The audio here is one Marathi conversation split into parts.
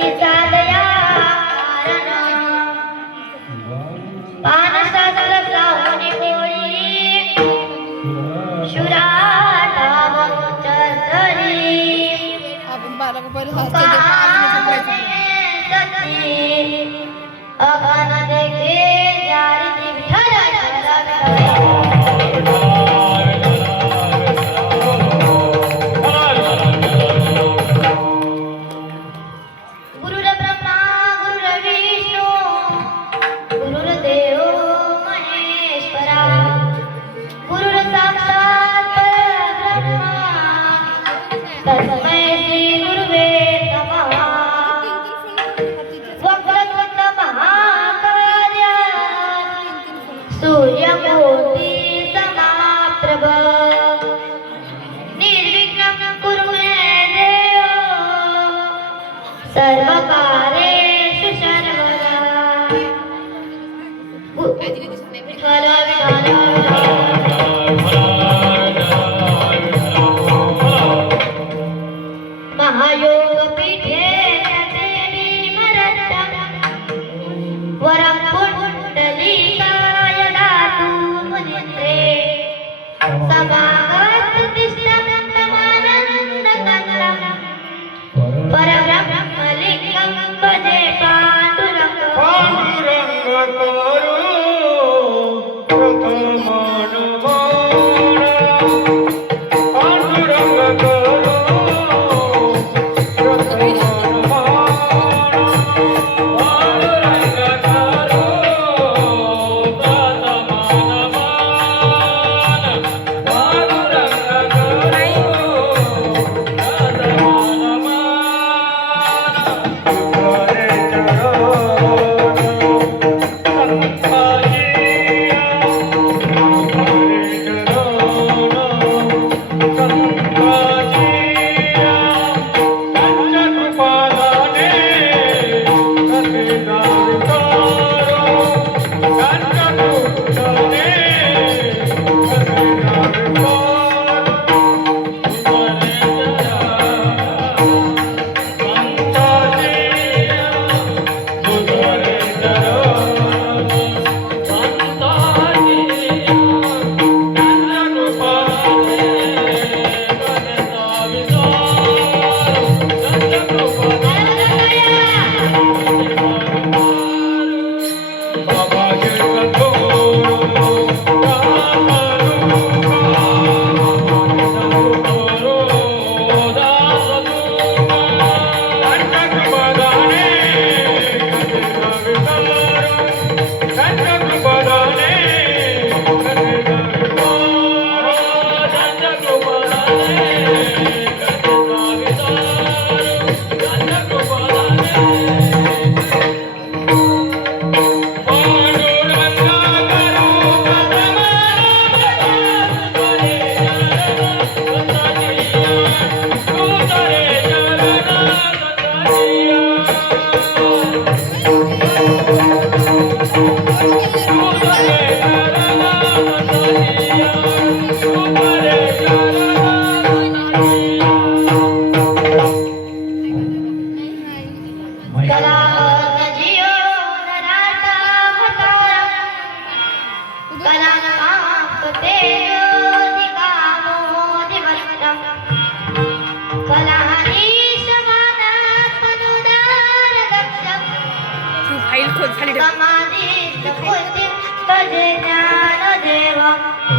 तिचा दया पानशास्त्र सावनी कोळी शुराटा चतरी अगन देखे जारी सूर्यकोटि समाप्रभ निर्विघ्नं कुरु मे देव सर्वकार्येषु सर्वदा महायोग पीठे देवी मरत्तं वरं पुण्डलीकाय दातु मुनित्रे समागत तिष्ठन्तमानन्दकन्दं परब्रह्मलिङ्गं भजे पाण्डुरङ्गं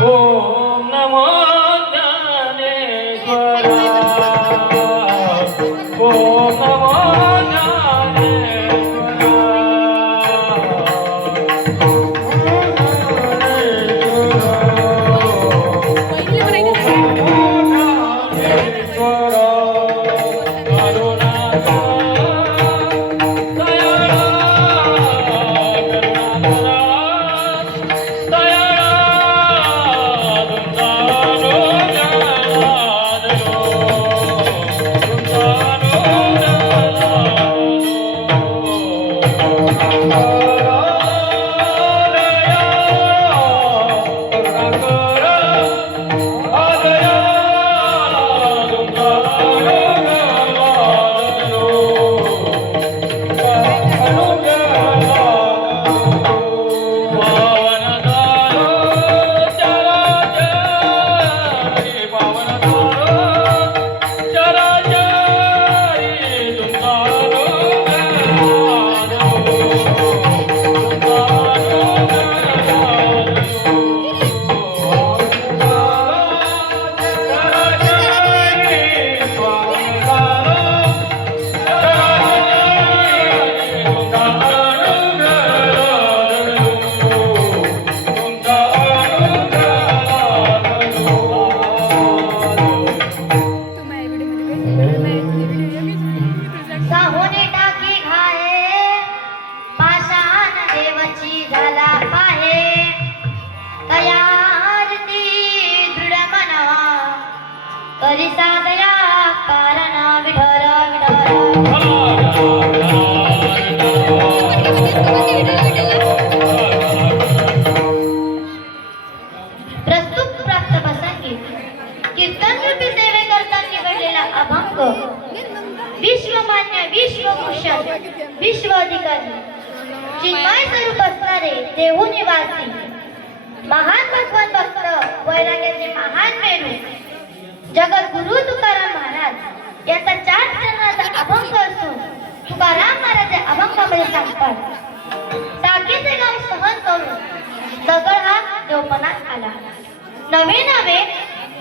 ओम नमो ज्ञानेश्वराय ओम नमो ज्ञानेश्वराय झाला आहे तयारती दृढ मनावा करी सादया कारण विठ्ठल विठ्ठल प्रस्तुत प्राप्त प्रसंगी कीर्तन रूपी सेवेकरता निवडलेला अभंग विश्वमान्य विश्वभूषण विश्व अधिकारी चिन्मय स्वरूप असणारे देहू निवासी महान भगवान भक्त वैराग्याचे महान मेरू जगत गुरु तुकाराम महाराज यांचा 4 चरणाचा अभंग असून तुकाराम महाराज या अभंगामध्ये सांगतात साकेचे गाव सहन करून दगड हा देवपणात आला नवे नवे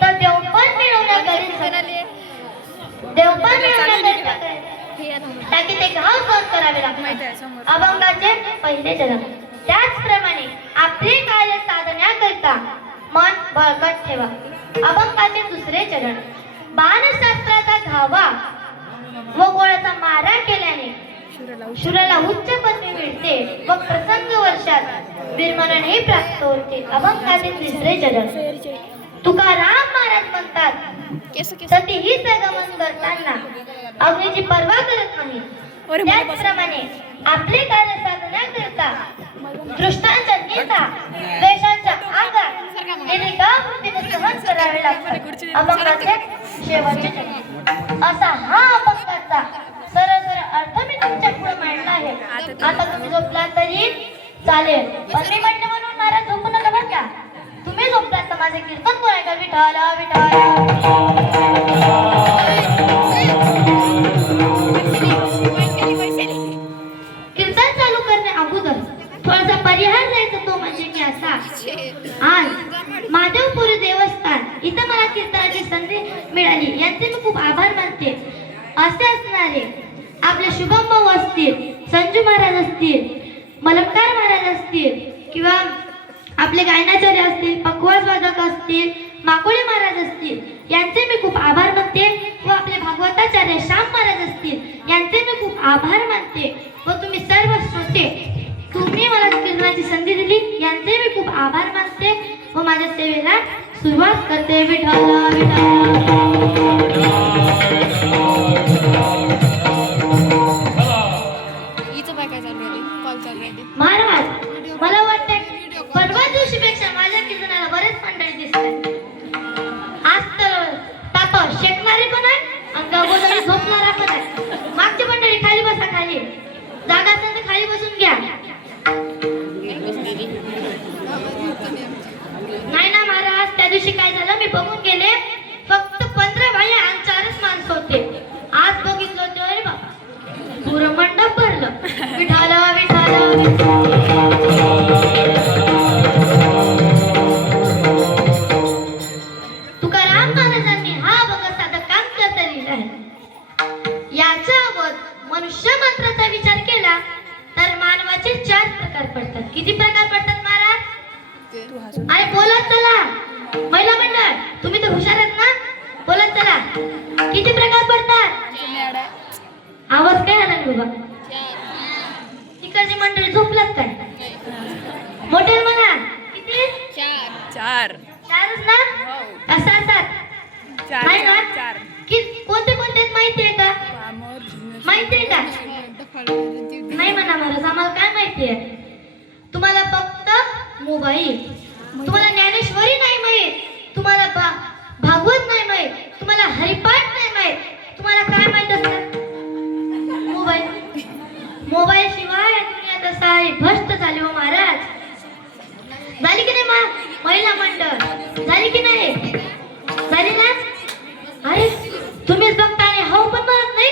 तर देवपण मिळवण्याकरिता देवपण मिळवण्याकरिता टाकीचे गाव सहन करावे लागतात अभंगाचे पहिले चरण त्याचप्रमाणे आपले कार्य साधण्याकरिता मन बळकट ठेवा अभंगाचे दुसरे चरण बाणशास्त्राचा धावा व गोळ्याचा मारा केल्याने शूराला उच्च पदवी मिळते व प्रसंग वर्षात वीरमरणही प्राप्त होते अभंगाचे तिसरे चरण तुकाराम महाराज म्हणतात सती ही सगमन करताना अग्नीची पर्वा करत नाही त्याचप्रमाणे आपले कार्य साधण्याकरिता दृष्टांच्या नेता द्वेषांच्या आगार निर्गाम वृत्तीने सहन करावे लागतात अभंगाचे शेवटचे चरण असा हा अभंगाचा सरळ सरळ अर्थ मी तुमच्या पुढे मांडला आहे आता तुम्ही झोपला तरी चालेल पण मी म्हटलं म्हणून महाराज झोपू नका बरं का तुम्ही झोपलात तर माझे कीर्तन कोणाला विठ्ठल कीर्तन चालू करणे अगोदर थोडासा परिहार द्यायचा तो म्हणजे की असा आज महादेवपुरी देवस्थान इथं मला कीर्तनाची संधी मिळाली यांचे मी खूप आभार मानते असे असणारे आपले शुभम भाऊ असतील संजू महाराज असतील मलमकार महाराज असतील किंवा आपले गायनाचार्य असतील पकवाज वादक असतील माकोळे महाराज असतील यांचे मी खूप आभार मानते व आपले भागवताचार्य श्याम महाराज असतील यांचे मी खूप आभार मानते व तुम्ही सर्व श्रोते तुम्ही मला कीर्तनाची संधी दिली यांचे मी खूप आभार मानते व माझ्या सेवेला सुरुवात करते विठ्ठल महाराज मला वाटतं परवा दिवशीपेक्षा माझ्या कीर्तनाला बरेच मंडळी दिसतात आज तर ताता शेकणारे पण आहे आणि गवोदरी झोपणारा पण आहे मागची मंडळी खाली बसा खाली जागा असेल तर खाली बसून घ्या नाही ना महाराज त्या दिवशी काय झालं मी बघून गेले फक्त 15 बाई आणि 4च माणसं होते आज बघितलं होतं अरे बाबा पुरं मंडप भरलं विठाला तुकाराम महाराजांनी हा बघा साधा काम करता लिहिलं आहे याच्या अगोदर मनुष्य मंत्राचा विचार केला तर मानवाचे 4 प्रकार पडतात किती प्रकार पडतात महाराज अरे बोलत चला महिला मंडळ तुम्ही तर हुशार आहेत ना बोलत चला किती प्रकार पडतात आवाज काय आला बाबा तिकडची मंडळी झोपलात काय मोठे म्हणा किती 4च ना असा 7 नाही ना की कोणते कोणते माहिती आहे का माहिती आहे का नाही म्हणा महाराज आम्हाला काय माहिती आहे तुम्हाला फक्त मोबाईल तुम्हाला ज्ञानेश्वरी नाही माहित तुम्हाला भागवत नाही माहित तुम्हाला हरिपाठ नाही माहित तुम्हाला काय माहित असतं मोबाईल शिवाय दुनिया सारी भ्रष्ट झाली हो महाराज झाली की नाही महिला मंडळ झाली की नाही झाली ना अरे तुम्हीच बघता आणि हो पण म्हणत नाही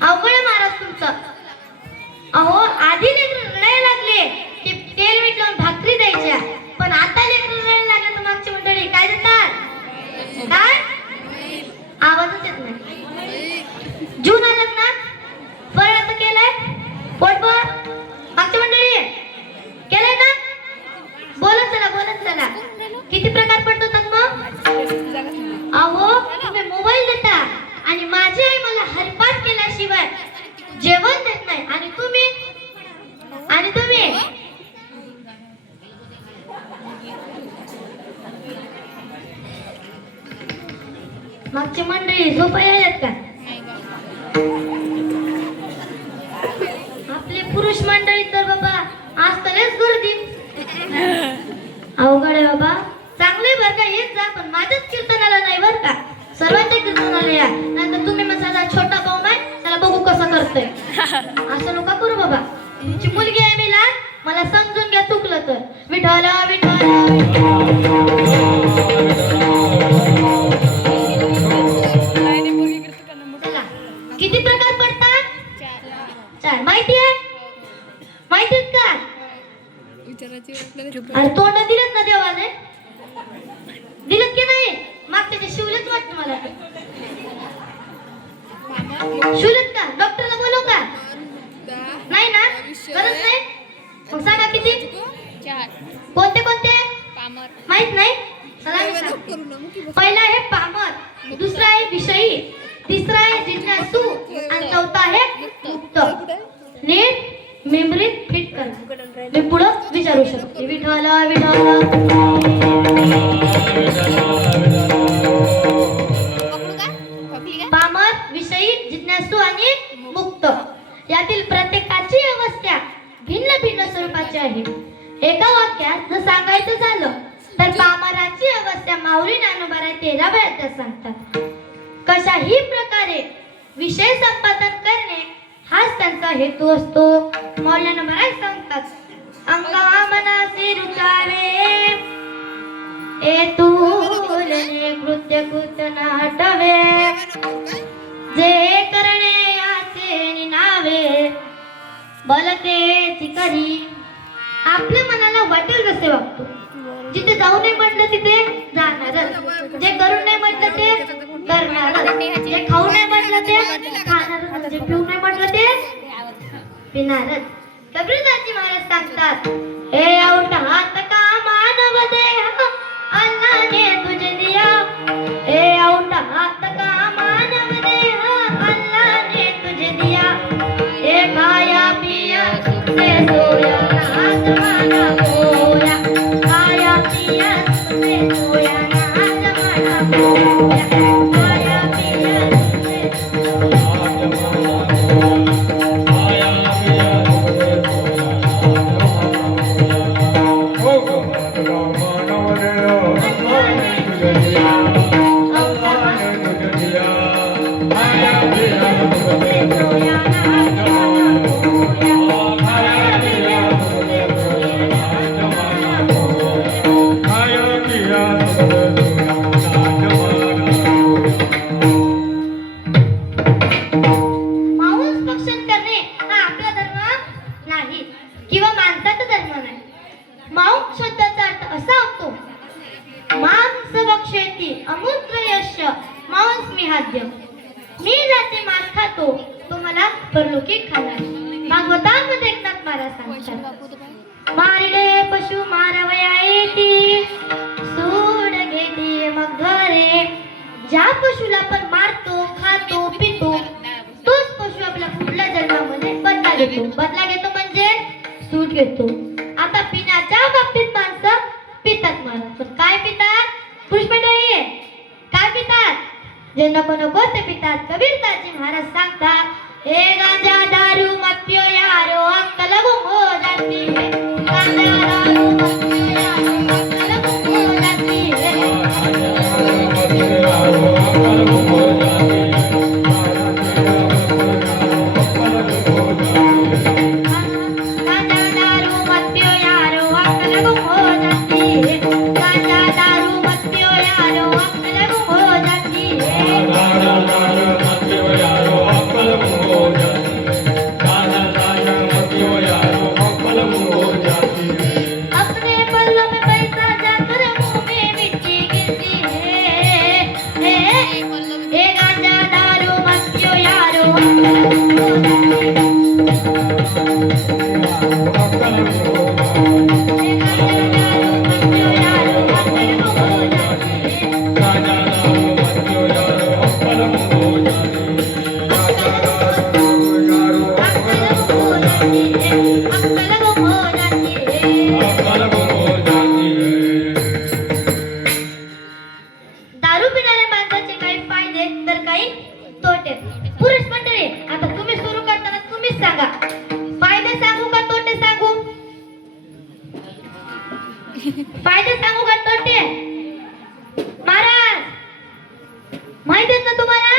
अवघड महाराज तुमचं अहो आधी लेकरं रडायला लागले की तेल मीठ लावून भाकरी द्यायच्या पण आता लेकरं रडायला लागले तर मागची मंडळी काय देतात काय आवाजच येत नाही जून आलात ना फराळाचं केलंय पोटभर मागची मंडळी केलंय ना बोलत चला किती प्रकार पडतात मग अहो तुम्ही मोबाईल देता आणि माझी आई मला हरिपाठ केल्याशिवाय जेवण देत नाही आणि तुम्ही माझा छोटा भाऊ आहे त्याला बघू कसं करतोय असं नका करू बाबा. तुमची मुलगी आहे मी लहान, मला समजून घ्या चुकलं तर. विठ्ठल विठ्ठल चला, किती प्रकार पडतात? 4. माहितीये का? अरे तोंड दिलेत ना देवाने, दिलेत की नाही? मागच्या शिवलेच वाटतं मला. शिवलेत का? डॉक्टरला बोलू का? नाही ना, करत नाही. मग सांगा किती? कोणते कोणते माहित नाही? चला मी सांगते. पहिला आहे पामर, दुसरा आहे विषयी, तिसरा आहे जिज्ञासू आणि चौथा आहे मुक्त. नीट मेमरीत फिट करा. मी पुढं विचारू शकते. विठ्ठल विठ्ठल पामर, विषयी, जिज्ञासू आणि मुक्त यातील प्रत्येकाची अवस्था भिन्न भिन्न स्वरूपाची आहे. एका वाक्यात जर सांगायचं झालं तर पामराची अवस्था माऊली ज्ञानोबा 13 वेळा सांगतात. कशाही प्रकारे विषय संपादन करणे हाच त्यांचा हेतू असतो. माऊली ज्ञानोबा सांगतात, अंगा मनासी रुचावे एतुलने कृत्य कृत नाटवे जे करणे याचे निनावे बलतेची करी. आपल्या मनाला वाटेल जसे वागतो. जिथे जाऊ नये म्हटलं तिथे जाणारच, जे करू नये म्हटलं ते करणारच, जे खाऊ नये म्हटलं ते खाणारच, जे पिऊ नये म्हटलं ते पिणारच. कबीरदासजी महाराज सांगतात, हे औट हात का मानव देह अल्लाने तुझे दिया. हे औट हात का मानव देह अल्लाने तुझे दिया. हे खाया पिया से सोया नाच माना होया. खाया पिया से सोया नाच माना होया. खाया पिया से मी ज्याचे मांस खातो तो मला परलोकी खाणार. भागवतामध्ये एकनाथ महाराज सांगतात, मारले पशु मारवया येती सूड घेती मग घरे. ज्या पशुला आपण मारतो, खातो, पितो तोच पशु आपल्या पुढल्या जन्मामध्ये बदला घेतो. बदला घेतो म्हणजे सूट घेतो. आता पिण्याच्या बाबतीत माणसं पितात. महाराज पण काय पितात? पुरुषमंडळी काय पितात? जे नको नको ते पितात. कबीरदासजी महाराज सांगतात, हे गांजा दारू मत पियो यारो अक्कल गुम हो जाती है. गांजा दारू मत पियो यारो अक्कल गुम हो जाती है. गांजा दारू मत पियो यारो अक्कल गुम हो जाती है. गांजा दारू मत पियो यारो अक्कल गुम हो जाती है. अपने पल्लों में पैसा जाकर मुंह में मिट्टी गिरती है. हे गांजा दारू मत पियो यारो अक्कल गुम हो जाती है. हे गांजा दारू मत पियो यारो अक्कल गुम हो जाती है. दारू पिणाऱ्या माणसाचे काही फायदे तर काही तोटे. पुरुष मंडळी आता तुम्ही सुरू करताना तुम्हीच सांगा, फायदे सांगू का तोटे सांगू? फायदे सांगू का तोटे? महाराज माहित आहेत ना तुम्हाला?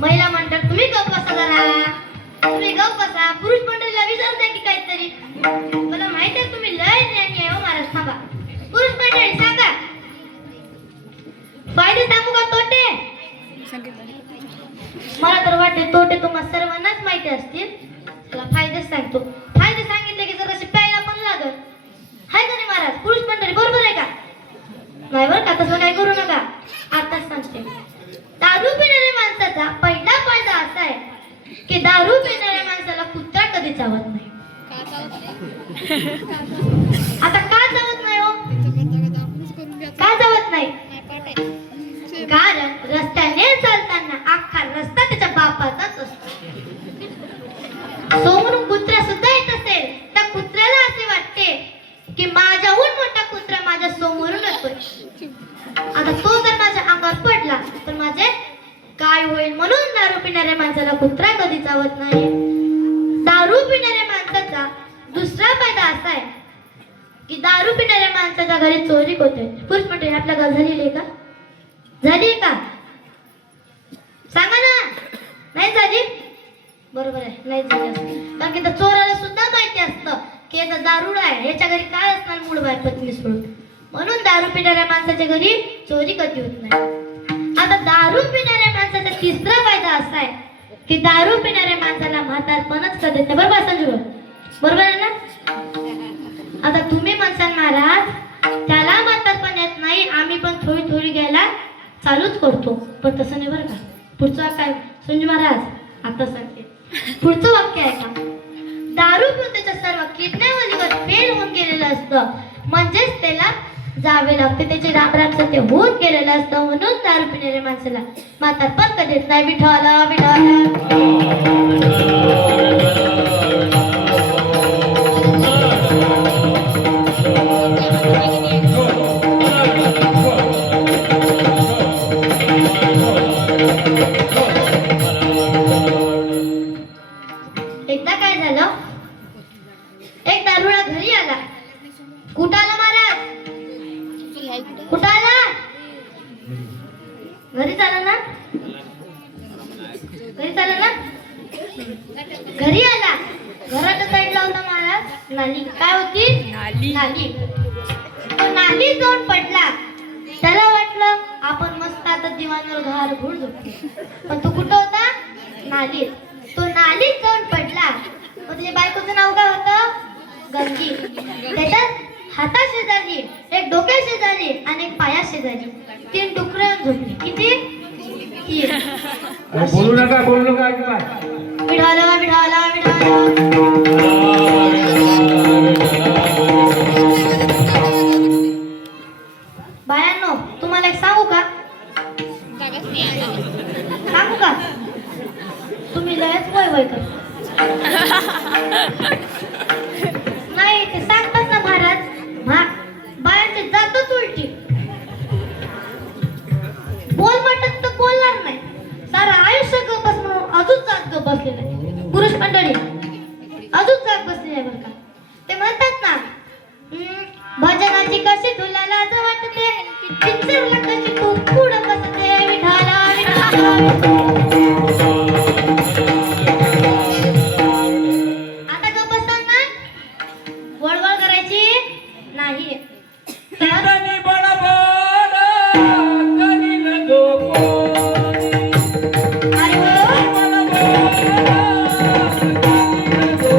महिला म्हणतात तुम्ही गप बसा जरा, तुम्ही गप बसा. पुरुष मंडळीला विचारताय की काहीतरी. मला माहिती आहे तुम्ही लय ज्ञानी आहे हो महाराज. सांगा पुरुष मंडळी, सांगा फायदे सांगू का तोटे? मला तर वाटते तोटे तुम्हाला सर्वांनाच माहिती असतील. चला फायदेच सांगतो. फायदे सांगितले की जर असे प्यायला पण लागल. हाय का नाही महाराज? पुरुष मंडळी बरोबर आहे का? नाही बरं का, तसं काही करू नका. आताच सांगते. दारू पिणाऱ्या माणसाचा पहिला फायदा असा आहे की दारू पिणाऱ्या माणसाला कुत्रा कधी चावत नाही. आता का चावत नाही हो? का चावत नाही? कारण रस्त्याने चालताना अख्खा रस्ता त्याच्या बापाचाच असतो. समोरून कुत्रा सुद्धा येत असेल त्या कुत्र्याला असे वाटते की माझ्याहून मोठा कुत्रा माझ्या समोरून येतोय. आता तो जर माझ्या अंगावर पडला तर माझे काय होईल? म्हणून दारू पिणाऱ्या माणसाला कुत्रा कधी चावत नाही. दारू पिणाऱ्या माणसाचा दुसरा फायदा असा आहे की दारू पिणाऱ्या माणसाच्या घरी चोरी होते. पुरुष मंडळी आपल्या घर झालेली आहे का? झाली का? सांगा ना. नाही झाली? बरोबर आहे, नाही झाली असते. बाकी तर चोराला सुद्धा माहिती असतं की याचा दारूड आहे, याच्या घरी काय असणार मूळ बाय पत्नी सोडून. म्हणून दारू पिणाऱ्या माणसाच्या घरी चोरी कधी होत नाही. आता दारू पिणाऱ्या माणसाचा तिसरा फायदा असा आहे की दारू पिणाऱ्या माणसाला म्हातारपणच कधी येत नाही. बरोबर संजू? बरोबर आहे ना? आता तुम्ही म्हणसाल महाराज त्याला म्हातारपण येत नाही, आम्ही पण थोडी थोडी घ्यायला चालूच करतो. पण तसं नाही बरं का. पुढचं काय संजू महाराज? आता सांगते. पुढचं वाक्य आहे का? दारू पिऊन त्याच्या सर्व किडन्यावरीवर फेल होऊन गेलेलं असतं, म्हणजेच त्याला जावे लागते, त्याचे रामराम सत्य होऊन गेलेलं असतं. म्हणून दारू पिणाऱ्या माणसाला म्हातारपण कधी येत नाही. विठाला विठाला. एकदा काय झालं, एक दारुडा घरी आला. कुठं आला महाराज? कुठं आला? घरीच आला ना? घरीच आला ना? घरी आला. घराच्या साईडला होता महाराज नाली. काय होती? नाली. तो नालीत जाऊन पडला. त्याला वाटलं आपण मस्त आता दिवाणवर घार घोड झोपतो. पण तो कुठं होता? नालीत. तो नालीत जाऊन पडला. मग त्याच्या बायकोचं नाव काय होतं? गंगी. त्याच्यात हाताशेजारी, एक डोक्या शेजारी आणि एक पाया शेजारी 3 डुकरं झोपली. किती? 3. बोलू नका अजिबात. विढाला विढाला विढाला. बायांनो तुम्हाला एक सांगू का? सांगू का? तुम्ही लयच वय वय कर. नाही ते सांगतात ना महाराज, बायांचे जातच उलटी. बोल म्हटत तर बोलणार नाही. सारा आयुष्य गप बस म्हणून अजून जात गप बसलेलं आहे. पुरुष मंडळी अजून जात बसलेली आहे बरं का. ते म्हणतात ना भजनाची कशी तुला लाज वाटते, पिक्चरला कशी तू पुढं बसते. विठाला विठाला. आता गप बसताना वळवळ करायची नाही. कधी बडबड, कधी न झोप. अरे हो.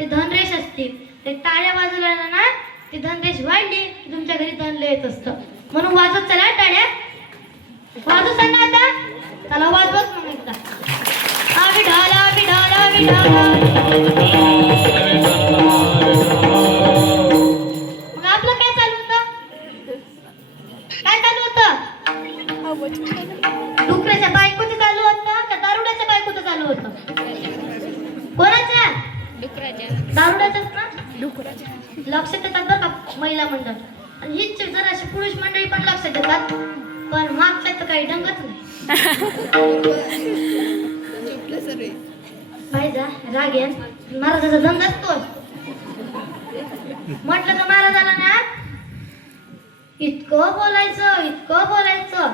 ते धनरेश असते. ते टाळ्या वाजवल्या ना ती धनरेश वाढली की तुमच्या घरी धन येत असतं. म्हणून वाजवत चला टाळ्या. वाजू सांगा आता. चला वाजवत मग एकदा. विठाला विठाला विठाला. मग आपलं काय चालू होतं? काय चालू होतं? डुकऱ्याच्या बायकोचं चालू होतं का दारुड्याच्या बायकोचं चालू होतं? कोणाच्या? दारुड्याच्याच ना? लक्ष देतात बरं का महिला मंडळ. आणि हीच जराशी पुरुष मंडळी पण लक्ष देतात, पण मागच्या तर काही ढंगच नाही. पाहिजा राग आहे. महाराजाचा धंदाच तोच. म्हटलं तर महाराजाला ना इतकं बोलायचं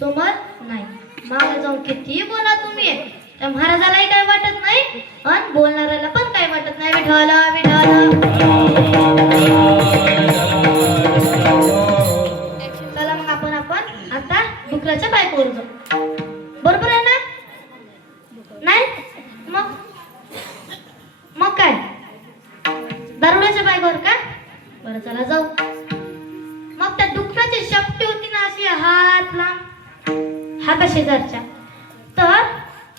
समोर नाही. मागे जाऊन किती बोला तुम्ही, त्या महाराजालाही काय वाटत नाही आणि बोलणाऱ्याला पण काय वाटत नाही. विठाला विठाला. चला मग आपण आता डुकराच्या बायकोवर जाऊ. बरोबर आहे ना? नाही मग काय दारुड्याच्या बायकोवर का? बरं चला जाऊ. मग त्या डुकराची शपटी होती ना अशी हाता शेजारच्या, तर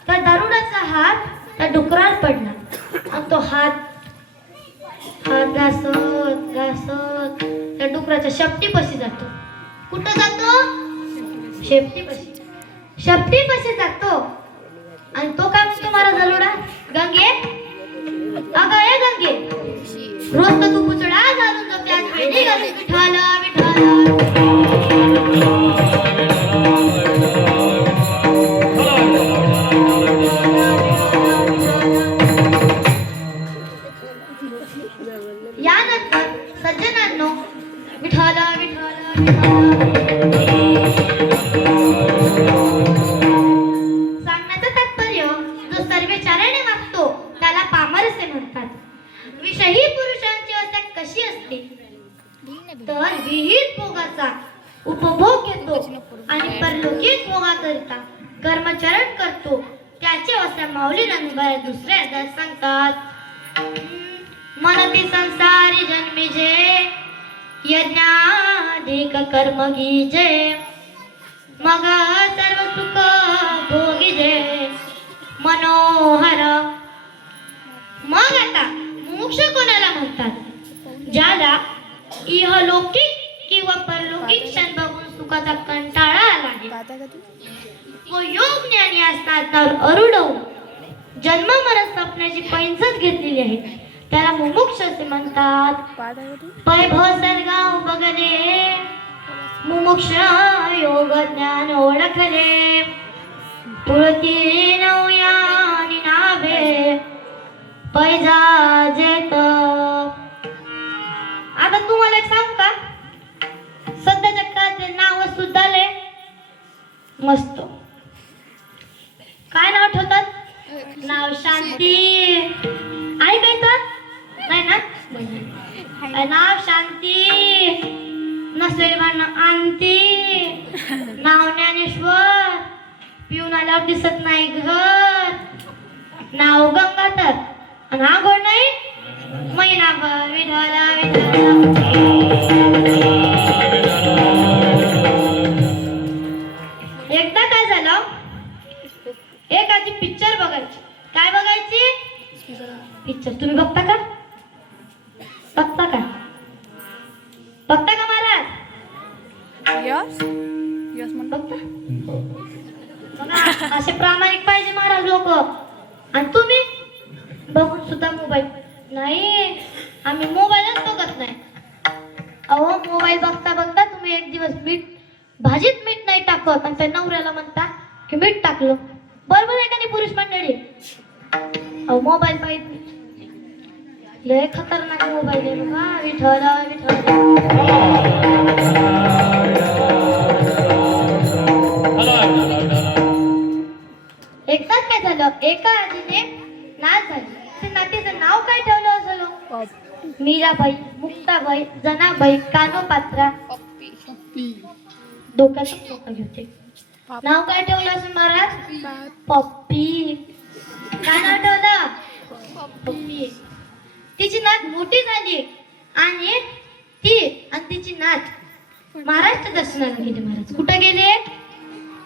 त्या दारुड्याचा हात त्या डुकरावर पडला आणि तो हात घासत त्या डुकराच्या शेपटीपाशी जातो. कुठं जातो? शेपटीपाशी जातो. आणि तो काय म्हणतो महाराज दारुडा? गंगे अगं ए गंगे, रोज तर तू पुचडा घालून जाते, आज वेणी घालून विठाला विठाला. यानंतर सज्जनांनो विठाला विठाला सांगण्याचं तात्पर्य, जो सर्वेचाराने वागतो त्याला पामरसे म्हणतात. विषयी पुरुषांची अवस्था कशी असते तर विहित भोगाचा उपभोग घेतो आणि परलौकिक भोगाकरिता कर्मचरण करतो. त्याची अवस्था माऊली नंदुबाई दुसऱ्या सांगतात. मनती संसारी जन्मिजे यज्ञाधिक कर्म गीजे, मग सर्व सुख भोगीजे मनोहर. मग आता मोक्ष कोणाला म्हणतात? ज्याला इहलौकिक किंवा परलौकिक क्षण बघून सुखाचा कंटाळा आला आहे व योग ज्ञानी असतात अरुडवून जन्म मरण स्वप्नाची पैंजत घेतलेली आहे त्याला मुमुक्ष असे म्हणतात. पैभव सर्गाव बघले मुमुक्ष योग ज्ञान ओळखले, पुळती नवयानी नाभे पैजा जेत. आता तुम्हाला एक सांगू का? सध्याच्या काळात नाव सुद्धाले मस्त. काय नाव ठेवतात? नाव शांती. ऐकायचं नाही ना? नाव शांती, नसलेले भांडण आणती. नाव ज्ञानेश्वर, पिऊन आल्यावर दिसत नाही घर. नाव गंगाधर आणि आंघोळ नाही महिनाभर विठाला विठाला. एकदा काय झालं, एक आजी पिक्चर बघायची. काय बघायची? पिक्चर. तुम्ही बघता का? बघता का महाराज? बघता? बघा, असे प्रामाणिक पाहिजे महाराज लोक. आणि तुम्ही बघून सुद्धा मोबाईल नाही. आम्ही मोबाईलच बघत नाही. अहो मोबाईल बघता बघता तुम्ही एक दिवस भाजीत मीठ नाही टाकत आणि त्या नवऱ्याला म्हणता की मीठ टाकलं. बरोबर आहे का नाही पुरुष मंडळी? अहो मोबाईल पाहिजे, लय खतरनाक मोबाईल आहे बघा. विठाला विठाला. एकदाच काय झालं, एका आजीने नाच झाली. त्या नातीचं नाव काय ठेवलं असेल? मीराबाई, मुक्ताबाई, जनाबाई, कानोपात्रा. डोक्याचं डोकं घेते. नाव काय ठेवलं असेल महाराज? पप्पी. काय नाव ठेवलं? पप्पी. तिची नात मोठी झाली आणि तिची नात महाराष्ट्र दर्शनाला गेले. महाराज कुठं गेले?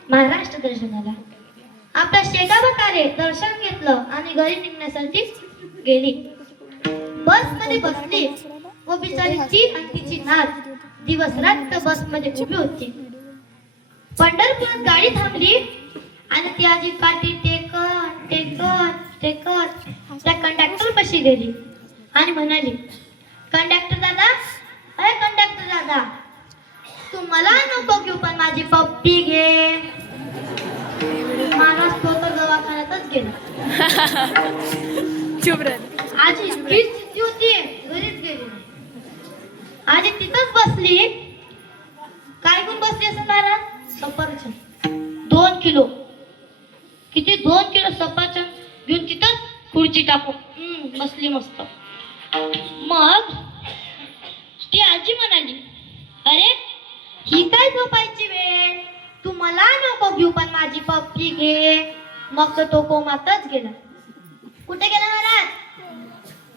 महाराष्ट्र दर्शनाला. आपला शेगावकारे दर्शन घेतलं आणि घरी निघण्यासाठी गेली. बस मध्ये बसली व बिचारी ती आणि तिची नात दिवस रात्र बस मध्ये उभी होती. पंढरपुरात गाडी थांबली आणि ती आजी काठी टेकत टेकत टेकत त्या कंडक्टर पाशी गेली आणि म्हणाली, कंडक्टर दादा, अरे कंडक्टर दादा, तू मला नको घेऊ पण माझी पप्पी घे. माणूस तो तर दवाखान्यातच गेला. आजी इतकी स्थिती होती, घरीच गेली. आजी तिथंच बसली. काय घेऊन बसली असं महाराज? सफरचंद 2 किलो. किती? 2 किलो सफरचंद घेऊन तिथंच खुर्ची टाकून बसली मस्त. मग ती आजी म्हणाली, अरे ही काय झोपायची वेळ, तू मला नको घेऊ पण माझी पप्पी घे. मग तो कोमातच गेला. कुठे गेला महाराज?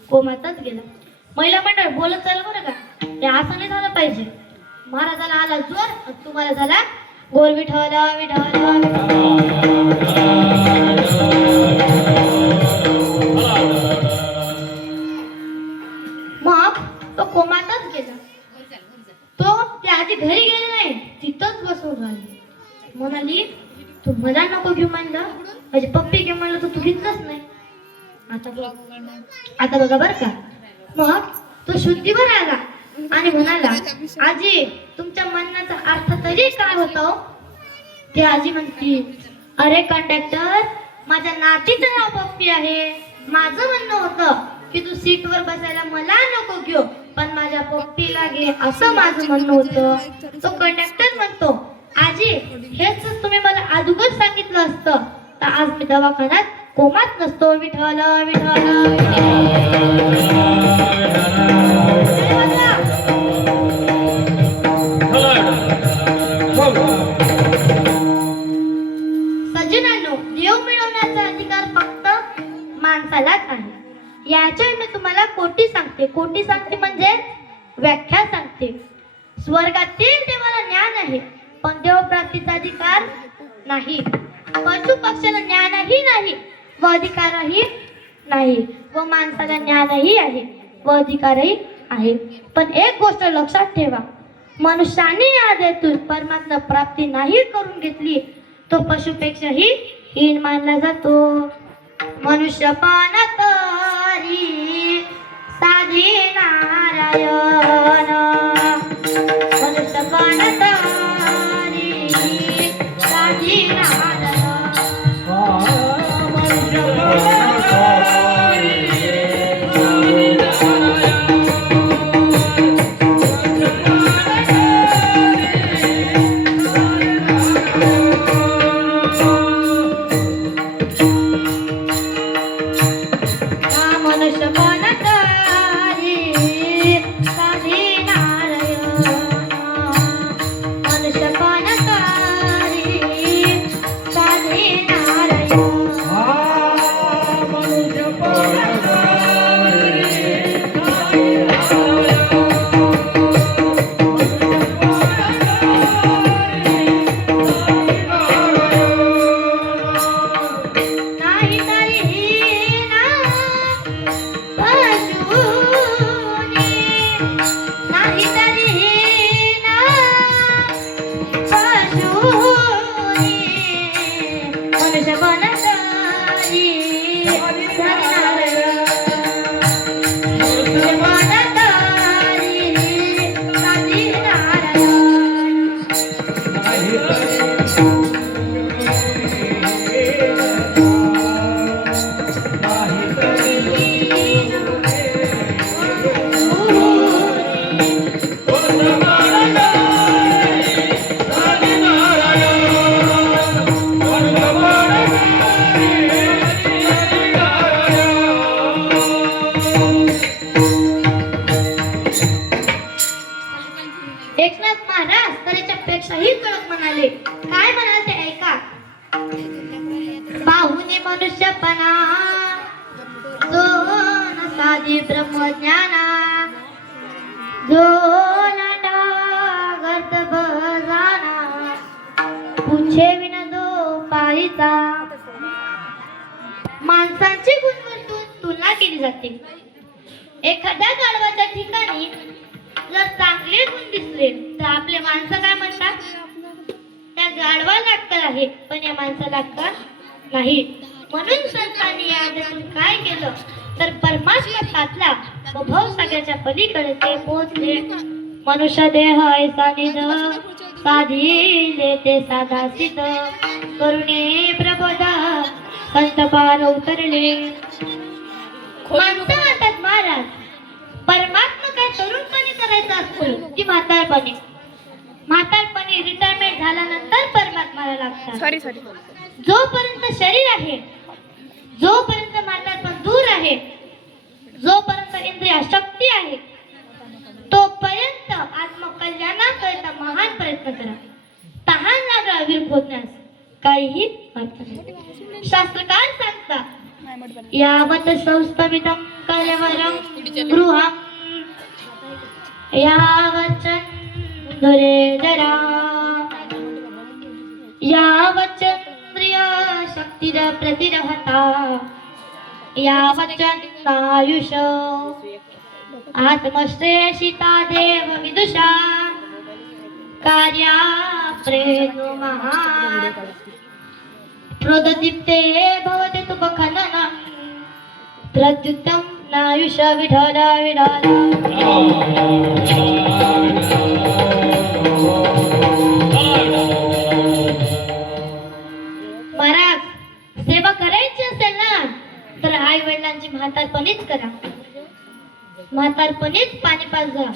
कोमातच गेला. महिला मंडळ बोलत चाल बरं का, हे असं नाही झालं पाहिजे. महाराजाला आला जोर, तुम्हाला झाला गोल. विठ्ठल विठ्ठल. मग तो कोमातच गेला. तो त्या आधी घरी गेले नाही, तिथंच बसून राहिली. म्हणाली, तू मला नको घेऊ म्हणलं, माझी पप्पी घेऊ म्हणलं तर तू घेतलंच नाही. आता बघा बर का. मग तो शुद्धीवर आला आणि म्हणाला, आजी तुमच्या म्हणण्याचा अर्थ तरी काय होता? ती आजी म्हणती, अरे कंडक्टर, माझ्या नातीचं नाव पप्पी आहे. माझं म्हणणं होतं की तू सीटवर बसायला मला नको घेऊ पण माझ्या पप्पीला घे, असं माझं म्हणणं होतं. तो कंडक्टर म्हणतो, आजी हेच तुम्ही मला अगोदर सांगितलं असतं तर आज मी दवाखान्यात कोमात नसतो. विठ्ठल विठ्ठल. सज्जनांनो, देव मिळवण्याचा अधिकार फक्त माणसालाच आहे. याच्या मी तुम्हाला कोटी सांगते म्हणजे व्याख्या सांगते. स्वर्गातील देवाला ज्ञान आहे पण देवप्राप्तीचा अधिकार नाही. पशु पक्षाला ज्ञानही नाही व अधिकारही नाही व माणसाला ज्ञानही आहे व अधिकारही आहे. पण एक गोष्ट लक्षात ठेवा, मनुष्याने या देतून परमात्मा प्राप्ती नाही करून घेतली तो पशुपेक्षाही हीन मानला जातो. मनुष्य पण तरी साधी नारायण, मनुष्य पण तरी साधी नारायण. एकनाथ महाराज त्याच्यापेक्षाही कडक म्हणाले. काय म्हणाल ते ऐका. पाहुणे मनुष्यपणा जो न साधी आदि ब्रह्मज्ञाना जो लाटा गर्द बजाना पूछे विना जो पाळीचा. माणसांची गुणवस्तू तुलना केली जाते. एखाद्या गाढवाच्या ठिकाणी जर चांगले गुण दिसले तर आपले माणसं काय म्हणतात, त्या गाढवाला अक्कल आहे पण या माणसाला अक्कल नाही. म्हणून संतांनी यातून काय केलं तर परमात्मा साधला व भवसागराच्या पलीकडे ते पोहोचले. मनुष्य देह ऐसा निध साधिले ते साधा सिद्ध करुणे प्रबोध संत पार उतरले. माणसं म्हणतात महाराज परमात्मा काय तरुणपणी करायचं असतो की म्हातारपणी. म्हातारपणी रिटायरमेंट झाल्यानंतर परमात्माला लागतात. जोपर्यंत शरीर आहे, जोपर्यंत म्हातारपण दूर आहे, जोपर्यंत इंद्रिय शक्ती आहे, तोपर्यंत आत्मकल्याणाकरिता महान प्रयत्न करा. तहान लागला वीर खोदण्यास काहीही अर्थ नाही. शास्त्रकार सांगतात यावत संस्थमितम कलवरम गृहम यावचंद्रे जरा यावचंद्रिय शक्तिर प्रतिरहता यावचंदायुष आत्मश्रेषिता देव विदुषा कार्या प्रेतो महा प्रोददीप्ते भवते तुपखननं प्रद्युक्तं नायुष विठल विठल. महाराज सेवा करायची असेल ना तर आई वडिलांची म्हातारपणीच करा. म्हातारपणीच पाणी पाजवा,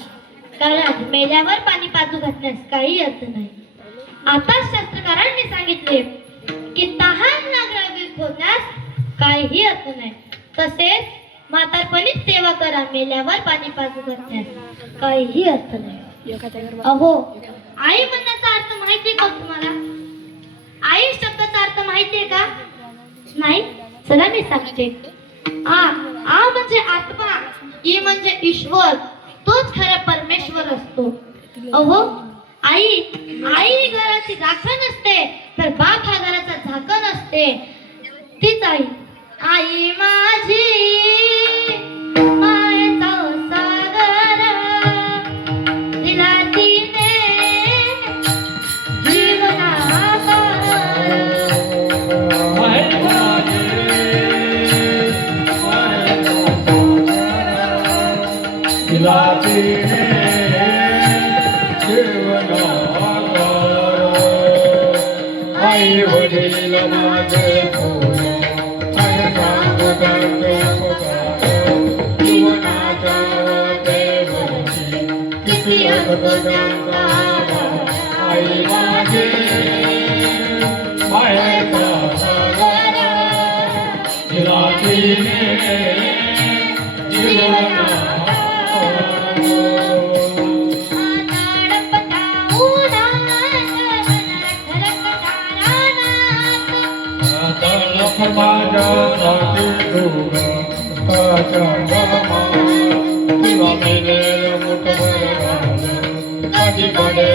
कारण मेल्यावर पाणी पाजू घातल्यास काही अर्थ नाही. आता शास्त्रकारांनी सांगितले की तहान लागला खोदण्यास काहीही अर्थ नाही. तसेच म्हातारपणीच सेवा करा, मेल्यावर पाणी पाजू घातल्यास काहीही अर्थ नाही. अहो आई म्हणण्याचा अर्थ माहितीये का तुम्हाला? आई शब्दाचा अर्थ माहितीये का? नाही? चला मी सांगते. आ म्हणजे आत्मा, ई म्हणजे ईश्वर, तोच खरा परमेश्वर असतो. अहो आई घराची राखण असते तर बाप हा घराचा झाकण असते. तीच आई. आई माझी मायेचा सागर दिला तिने जीवनाकार. आई वडील माझे जीवनाचा किती आई माझे मायेचा सागर दिला तिने जीवनाकार. माझ्यासाठी तुला तुला मेले मुठभर कधी पडे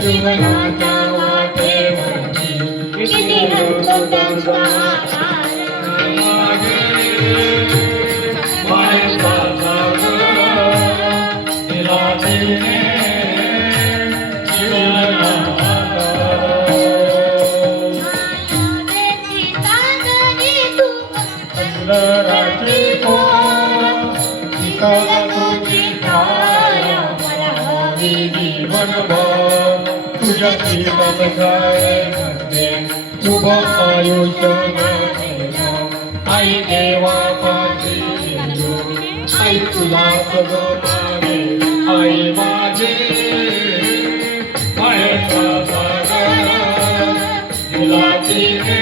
जीवनाच्या वाटेवरती किती मायेचा सागर दिला तिने तुझ्या शुभ आयुष्य आई देवा आई तुला आई माझे मायेचा सागर दिला तिने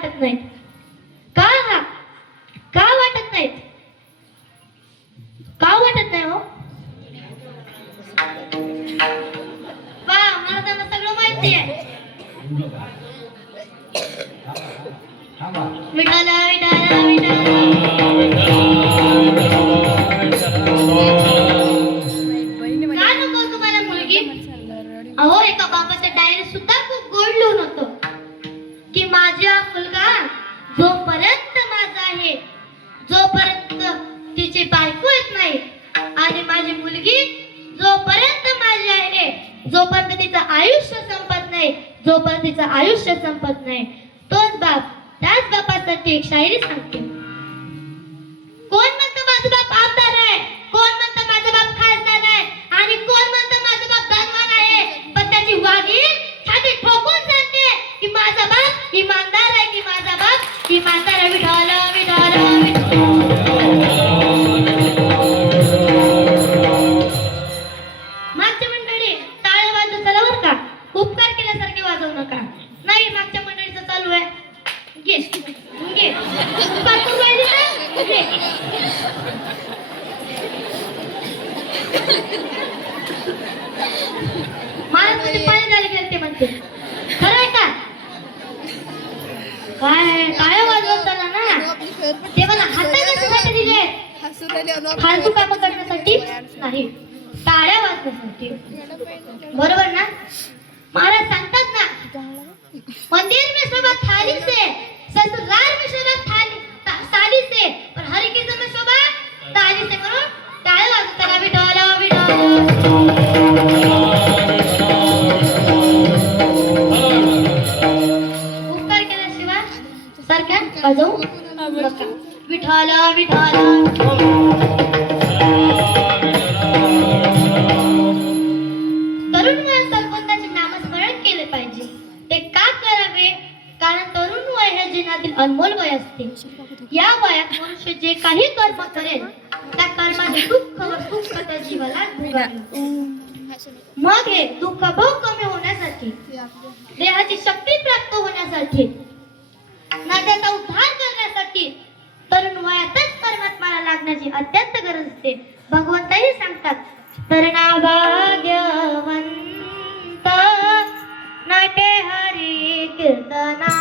वाटत नाहीत? का वाटत नाहीत? का वाटत नाही हो? वा, मला त्यांना सगळं माहिती आहे. विठाला विठाला विठाला का नको तुम्हाला मुलगी? अहो, एका बाबाच्या डायरीत सुद्धा खूप गोड लिहून होतं की माझा मुलगा जोपर्यंत माझा आहे, जोपर्यंत तिची बायको येत नाही, आणि माझी मुलगी जोपर्यंत माझी आहे, जोपर्यंत तिचं आयुष्य संपत नाही, जोपर्यंत तिचं आयुष्य संपत नाही, तोच बाप त्याच बापासाठी एक शायरी सांगते. कोण म्हणतं माझा बाप आमदार आहे, कोण म्हणतं माझा बाप खासदार आहे, आणि कोण म्हणतं माझा बाप धनवान आहे, पण त्याची वागीण छाती ठोकून सांगते की माझा बाप इमानदार आहे, की माझा बाप इमानदार आहे. विठाला विठाला मागच्या मंडळी टाळ्या वाजवत चला बरं का, उपकार केल्यासारखे वाजवू नका. नाही, मागच्या मंडळीचं चालू आहे. घे घे, उपकार करू राहिली ना, घे. मला तुझे पाणी झाले गेले ते म्हणते. खरं आहे का? काय टाळ्या वाजवत चला ना, ते मला हातात कशासाठी दिले? फालतू कामं करण्यासाठी नाही, टाळ्या वाजवण्यासाठी. बरोबर ना? महाराज सांगतात ना, मंदिर में शोभा थाली से, ससुराल में शोभा साली से, पर हर किसी में शोभा ताली से. म्हणून टाळ्या वाजवताना विठाला विठाला. उपकार केल्याशिवाय सारख्या वाजवू नका. विठाला विठाला. तरुण वयात सरपंचाचे नामस्मरण केले पाहिजे. ते का करावे? कारण तरुण वय हे जीवनातील अनमोल वय असते. या वयात मनुष्य जे काही कर्म करेल त्या कर्माचे दुःख व सुख त्या जीवाला भोगावे. मग हे दुःख भोग कमी होण्यासाठी, देहाची शक्ती प्राप्त होण्यासाठी, नात्याचा उद्धार करण्यासाठी तरुण वयातच परमात्माला लागण्याची अत्यंत गरज असते. भगवंतही सांगतात, तरणा भाग्यवंत नाटे हरी कीर्तनात.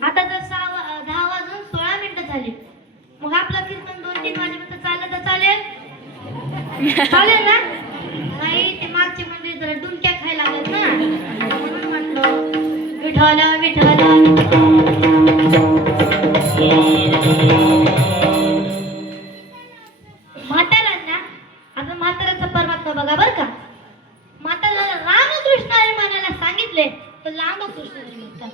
आता जर 10 वाजून 16 मिनिटं झाली, मग आपलं कीर्तन 2-3 वाजेपर्यंत चाललं तर चालेल? चालेल ना? नाही, ते मागची मंडळी जरा डुलक्या खायला लागत ना, म्हणून म्हटलं विठाला विठाला. म्हाताऱ्यांना, आता म्हाताऱ्याचा परमात्मा बघा बरं का. म्हाताऱ्याला रामकृष्ण हरी म्हणायला सांगितले तर रामकृष्ण हरी म्हणतात.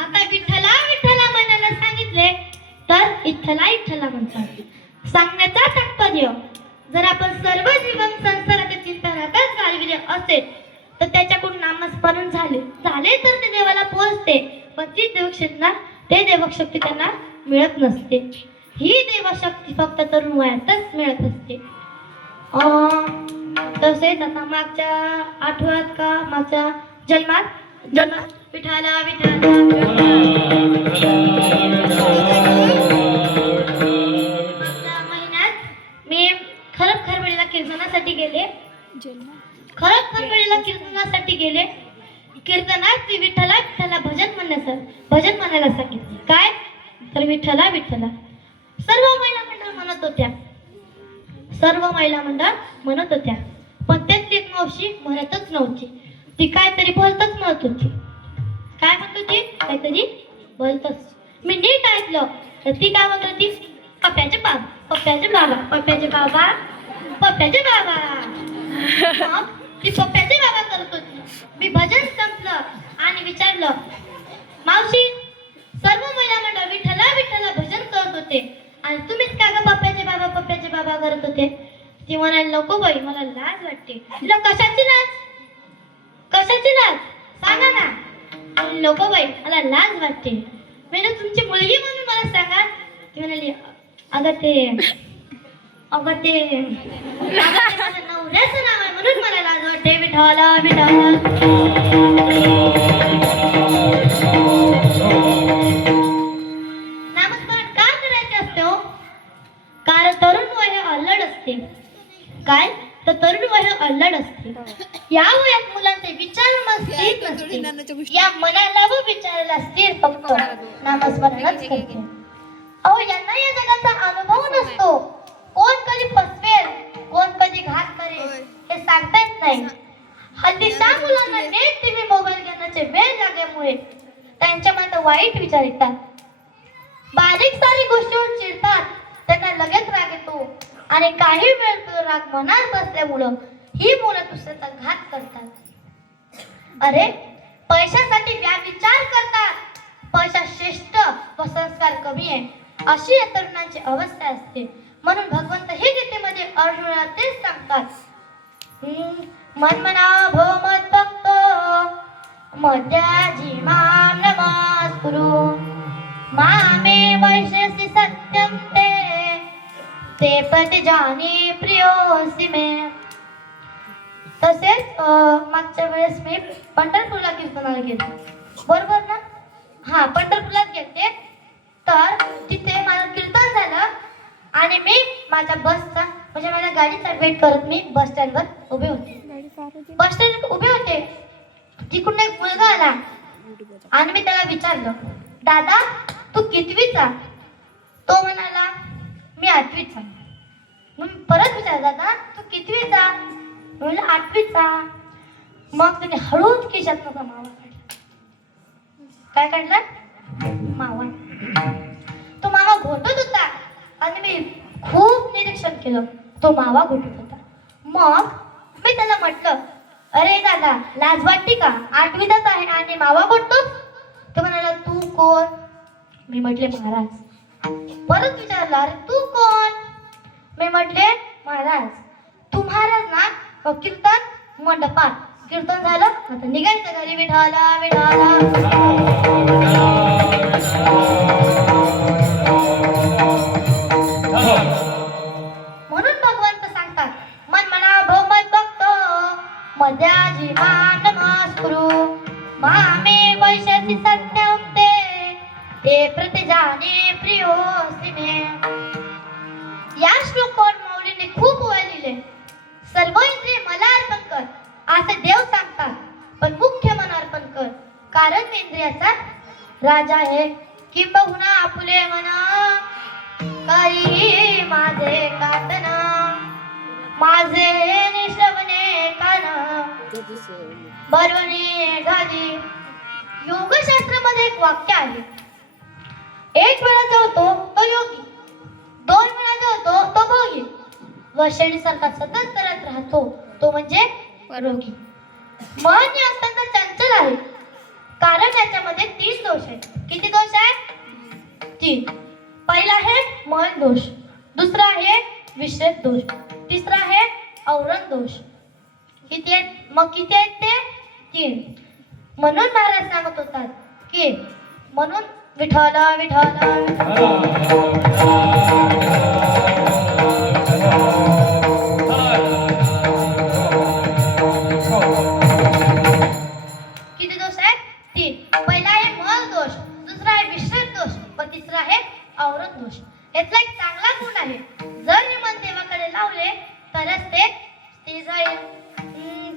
आता विठ्ठला विठ्ठला म्हणायला सांगितले तर इठ्ठला इठ्ठला म्हणतात. सांगण्याचा तात्पर्य, जर आपण सर्व जीवन संसाराच्या चिंतनातच घालविले असेल तर त्याच्याकडून नामस्मरण झाले तर ते देवाला पोहोचते, पण ती देवशक्ती ते देवशक्ती त्यांना मिळत नसते. ही देवशक्ती फक्त तरुण वयातच मिळत असते. तसेच आता मागच्या आठवड्यात का मागच्या जन्मात विठाला विठाला महिन्यात मी खरबळीला कीर्तनासाठी गेले. कीर्तनासाठी गेले. कीर्तनात विठ्ठला विठ्ठला भजन म्हणायला सांगितले. काय तर विठ्ठला विठ्ठला. सर्व महिला मंडळ म्हणत होत्या, पण त्यात एक मावशी म्हणतच नव्हती. ती काहीतरी भलतच म्हणत होती. काय म्हणत होती? काहीतरी भलतच. मी नीट ऐकलं तर ती काय म्हणत होती? पप्प्याचे बाबा. ती पप्प्याचे बाबा करत होती. मी भजन संपलं आणि विचारलं, मावशी सर्व महिला मंडळ विठ्ठला विठ्ठला भजन करत होते आणि तुम्हीच का ग पप्प्याचे बाबा करत होते? ती म्हणाली, नको बाई मला लाज वाटते. तिला कशाची लाज सांगा ना. नको बाई मला लाज वाटते. म्हणजे तुमची मुलगी म्हणून मला सांगा. ती म्हणाली, अगं ते माझ्या नवऱ्याचं नाव आहे म्हणून मला लाज वाटते. विठ्ठला विठ्ठला. नामस्मरण का करायचे असते हो? कारण तरुण वय हे अल्लड असते. काय तर तरुण वय हे अल्लड असते. या वयात मुलांचे विचार स्थिर नसते. या मनाला व विचाराला स्थिर फक्त नामस्मरणच करते. अहो यांना या जगाचा अनुभव नसतो. कोण कधी फसवेल, कोण कधी घात करेल हे सांगता येत नाही. हल्लीच्या मुलांना नेट टीव्ही मोबाईल घेण्याचे वेळ लागल्यामुळे त्यांच्या मनात वाईट विचार येतात. बारीक सारी गोष्टीवर चिडतात. त्यांना लगेच राग येतो आणि काही वेळ तो राग मनात बसल्यामुळं ही मुलं दुसऱ्याचा घात करतात. अरे पैशासाठी विचार करतात. पैसा श्रेष्ठ व संस्कार कमी आहे अशी या तरुणांची अवस्था असते. म्हणून भगवंत हे गीतेमध्ये अर्जुनाला तेच सांगतात, मनमना भो मद्भक्त मद्याजी मां नमस्कुरु मामे वैश्यसि सत्यं ते प्रतिजानी प्रियोसि मे. तसेच मागच्या वेळेस मी पंढरपूरला कीर्तनाला गेले, बरोबर ना? हा, पंढरपूरलाच गेले. तर तिथे मला कीर्तन झालं आणि मी माझ्या बसचा म्हणजे माझ्या गाडीचा वेट करत मी बस स्टँडवर उभे होते. बस स्टँडवर उभे होते. तिकडून एक मुलगा आला आणि मी त्याला विचारलं, दादा तू कितवीचा? तो म्हणाला, मी 8वीचा. मग परत विचारलं, दादा तू कितवीचा? म्हणलं 8वीचा. मग त्याने हळूच खिशात नका मावा काढला. काय काढला? मावा. तो मावा घोटत होता आणि मी खूप निरीक्षण केलं. तो मावा घोटत होता. मग मी त्याला म्हटलं, अरे दादा लाज वाटते का? 8वीतच आहे आणि मावा घोटतोस? तो म्हणाला, तू कोण? मी म्हटले, महाराज. परत विचारला, अरे तू कोण? मी म्हटले, महाराज. तू महाराज ना? कीर्तन मंडपात. कीर्तन झालं आता निघायचं घरी. विठाला विठाला. म्हणून भगवंत सांगतात, मन मना भोमत भक्त मद्याजी मां नमस्कुरु मामे वैश्यसि सत्यं ते प्रतिजाने प्रियोसि मे. या श्लोकावर मौलीने खूप वेळ लिहिले. सर्व इंद्रिय मला अर्पण कर असे देव सांगतात, पण मुख्य मन अर्पण कर, कारण मी इंद्रियाचा राजा आहे. किंबहुना आपुले मना करी माझे कातन माझे निश्रवणे कान बरवणे घाली. योगशास्त्रामध्ये एक वाक्य आहे, एक वेळा जो होतो तो योगी, 2 वेळा जो होतो तो भोगी व शरीरासारखा सतत करत राहतो तो म्हणजे रोगी. मन हे अत्यंत चंचल आहे, कारण याच्यामध्ये 3 दोष आहेत. किती दोष आहेत? 3. पहिला आहे मन दोष, दुसरा आहे विषय दोष, तिसरा आहे औरण दोष. किती आहेत? मग किती आहेत ते? 3. म्हणून महाराज सांगत होतात की म्हणून विठाला विठाला किती दोष आहेत? 3. पहिला आहे मल दोष, दुसरा आहे विषय दोष व तिसरा आहे औरण दोष. यातला एक चांगला गुण आहे, जर हे मन देवाकडे लावले तरच ते स्थिर राहील.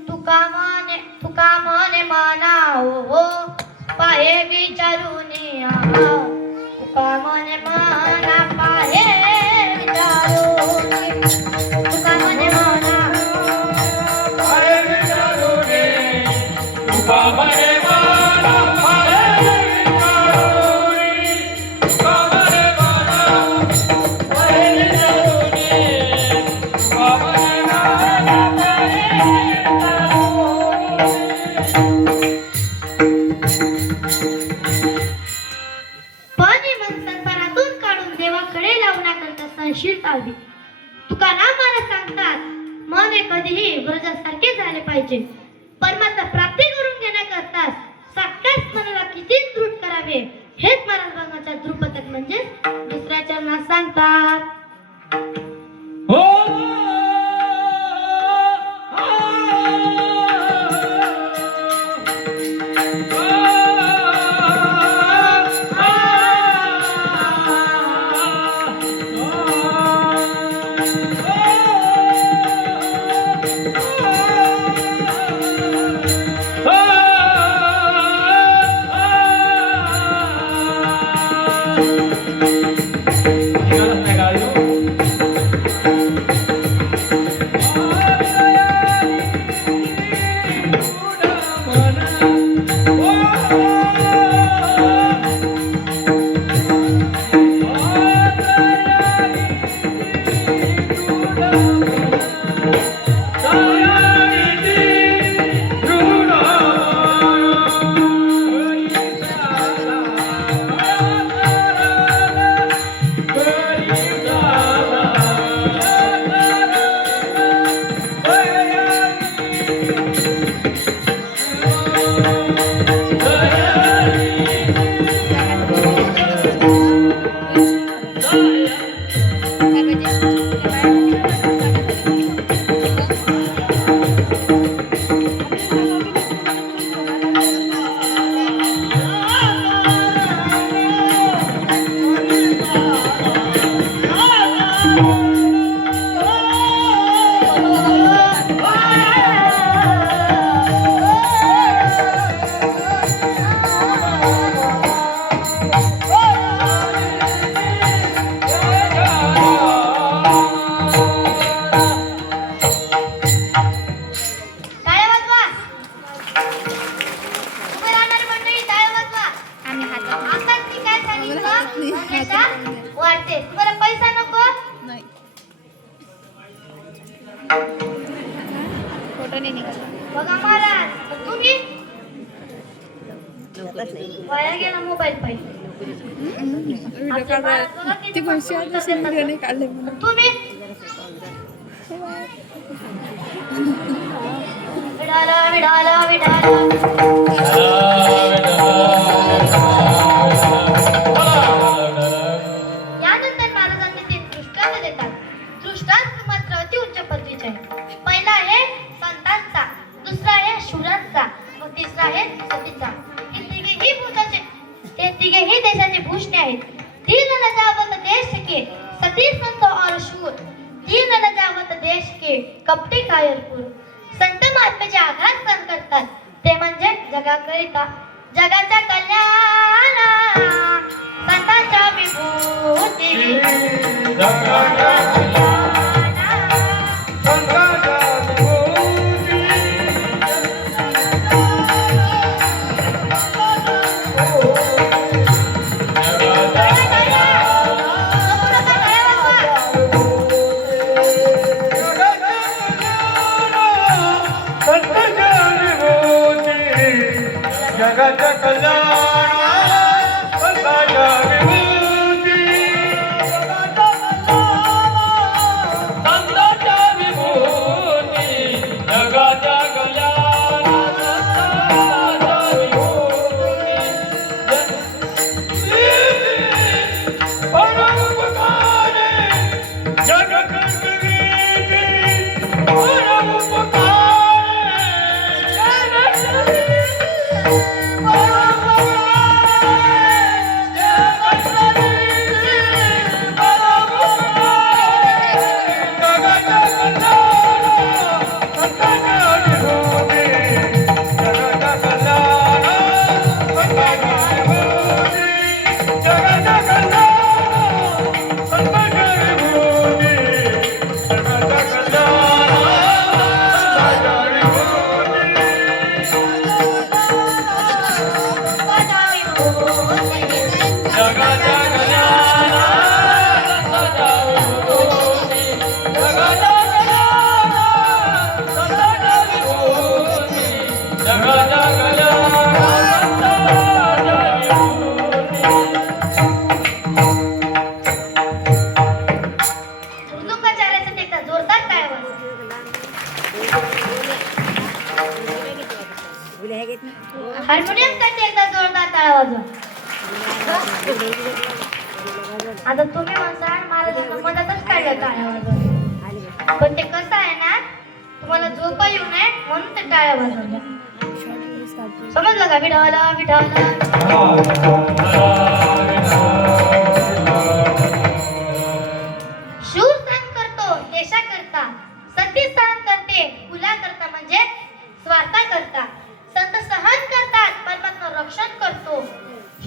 तुका मने माना हो पाहे विचारून तुका मने माना पाहे विचारून तुका मने माना पाहे विचारून तुका मने माना पाहे विचारून तुका मने माना पाहे विचारून तुका मने माना पाहे विचारून पाहिजे. परमात्मा प्राप्ती करून घेण्याकरता साक्षात मनाला किती दृढ करावे हेच महाराजांच्या ध्रुपदक म्हणजे दुसऱ्या चरणात सांगतात. हो टाळ्या वाजवा. उभे राहणारी मंडळी टाळ्या वाजवा. आता मी काय सांगितलं हमेशा वाटते. तुम्हाला पैसा नको फोटो नाही निघाला. बघा महाराज तर तुम्ही वाया गेला मोबाईल पाहिजे. व्हिडिओ काढला ती गोष्टी आता व्हिडिओ नाही काढले म्हणून. तुम्ही विडाला विडाला विडाला यानंतर महाराजांनी तीन दृष्टांत देतात. दृष्टांत मात्र अति उच्च पदवीचे आहे. पहिला आहे संतांचा, दुसरा आहे शूरांचा व तिसरा आहे सतीचा. हे तिघेही देशाचे भूषणे आहेत. दीन न जावत देश के सती संत और शूर, दीन न जावत देश के कपटी कायरपूर. संत महात्म्याचे आघात सहन करतात ते म्हणजे जगाकरिता जगाच्या कल्याण संतांच्या विभूती जगाच्या कल्याण संतांच्या विभूती संतांच्या विभूती जगाच्या कल्याण संतांच्या विभूती परोपकारे जगद्गीती परोपकारे जगद्गीती हार्मोनियमसाठी एकदा जोरदार टाळ्या वाजवा. आता तुम्ही म्हणसाल महाराजांना मधातच काढल्या टाळ्या वाजवा, पण ते कसं आहे ना, तुम्हाला झोप येऊ नये म्हणून ते टाळ्या वाजवल्या. समजलं का? विठाला विठाला शूर सहन करतो देशाकरता, सती सहन करते कुला करता म्हणजे स्वार्था करता. संत सहन करतात परमात्मा रक्षण करतो.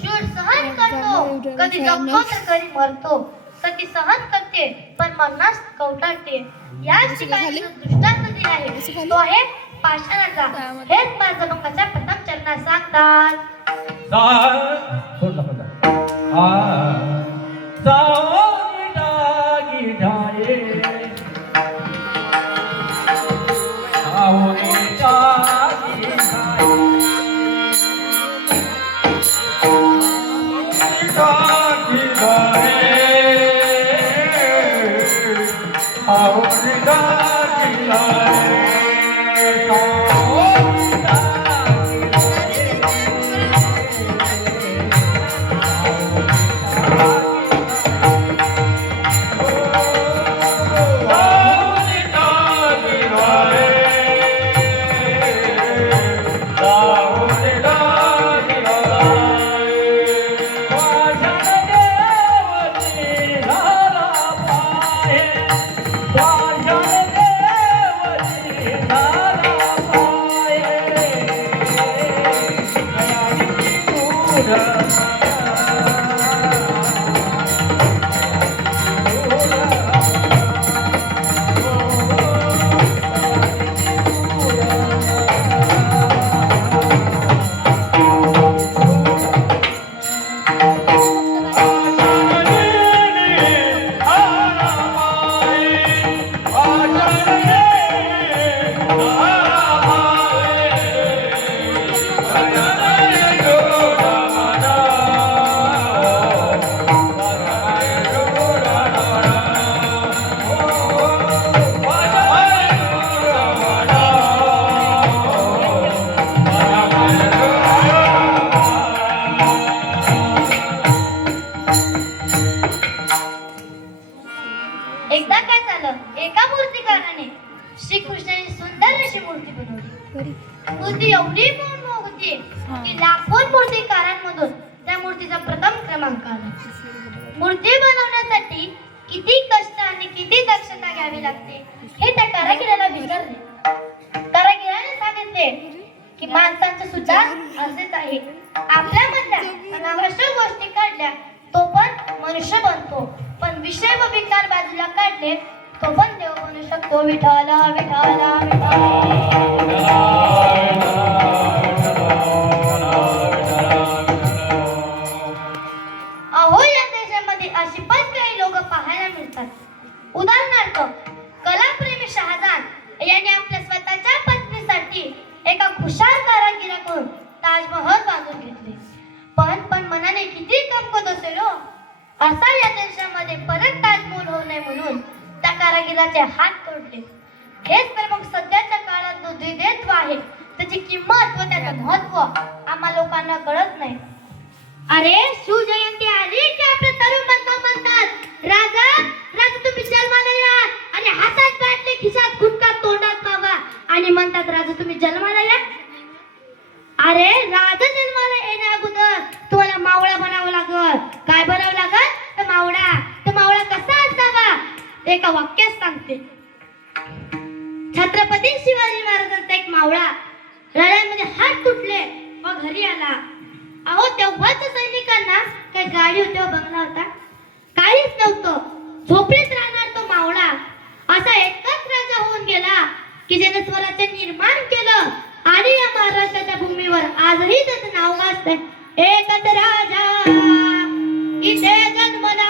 शूर सहन करतो कधी जगतो तर कधी मरतो. सती सहन करते पण मरणास कवटाळते. याच ठिकाणी जो दृष्टांत दिला आहे तो आहे पाषाणाचा. हेच पाचभंगाच्या प्रथम चरणात सांगतात. एकदा काय झालं, एका मूर्तिकाराने श्रीकृष्णाची सुंदर अशी मूर्ती बनवली. मूर्ती एवढी मनमोहक होती की लाखो मूर्तिकारांमधून त्या मूर्तीचा प्रथम क्रमांक आला. मूर्ती बनवण्यासाठी किती कष्ट आणि किती दक्षता घ्यावी लागते हे त्या कारागिराला विचारले. कारागिराने सांगितले की माणसांचं सुद्धा असेच आहे. आपल्यामधल्या अनावश्यक गोष्टी काढल्या तो पण मनुष्य बनतो, पण विषय व विकार बाजूला काढले तो पण देव बनू शकतो. विठाला विठाला विठाला. अहो या देशामध्ये अशी पण काही लोक पाहायला मिळतात. उदाहरणार्थ कलाप्रेमी शहाजान यांनी आपल्या स्वतःच्या पत्नीसाठी एका खुशाल कारागिराकडून ताजमहल बांधून घेतले. पण मनाने किती कमकत असेल हो. असा या देशामध्ये परत ताजमहल होऊ नये म्हणून त्या कारागिराचे हात तोडले. हेच तर मग सध्याच्या काळात जो द्विधेत्व आहे त्याची किंमत व त्याचं महत्व आम्हा लोकांना कळत नाही. अरे शिवजयंती आली की आपले तरुण बांधव म्हणतात, राजा राजा तुम्ही जन्माला या, आणि हातात बाटली खिशात गुटखा तोंडात पावा आणि म्हणतात राजा तुम्ही जन्माला या. अरे राजा जन्माला येण्या अगोदर तुम्हाला मावळा बनावं लागल. काय बनावं लागल? तर मावळा. तर मावळा कसा असावा ते एका वाक्यात सांगते. छत्रपती शिवाजी महाराजांचा एक मावळा लढाईमध्ये हात तुटले व घरी आला. अहो तेव्हाच सैनिकांना काही गाडी होती व बंगला होता, काहीच नव्हतं. झोपडीत राहणार तो मावळा असा एकच राजा होऊन गेला की ज्याने स्वराज्य निर्माण केलं आणि या महाराष्ट्राच्या भूमीवर आजही त्याचं नाव गाजतंय. एकच राजा इथे जन्मला,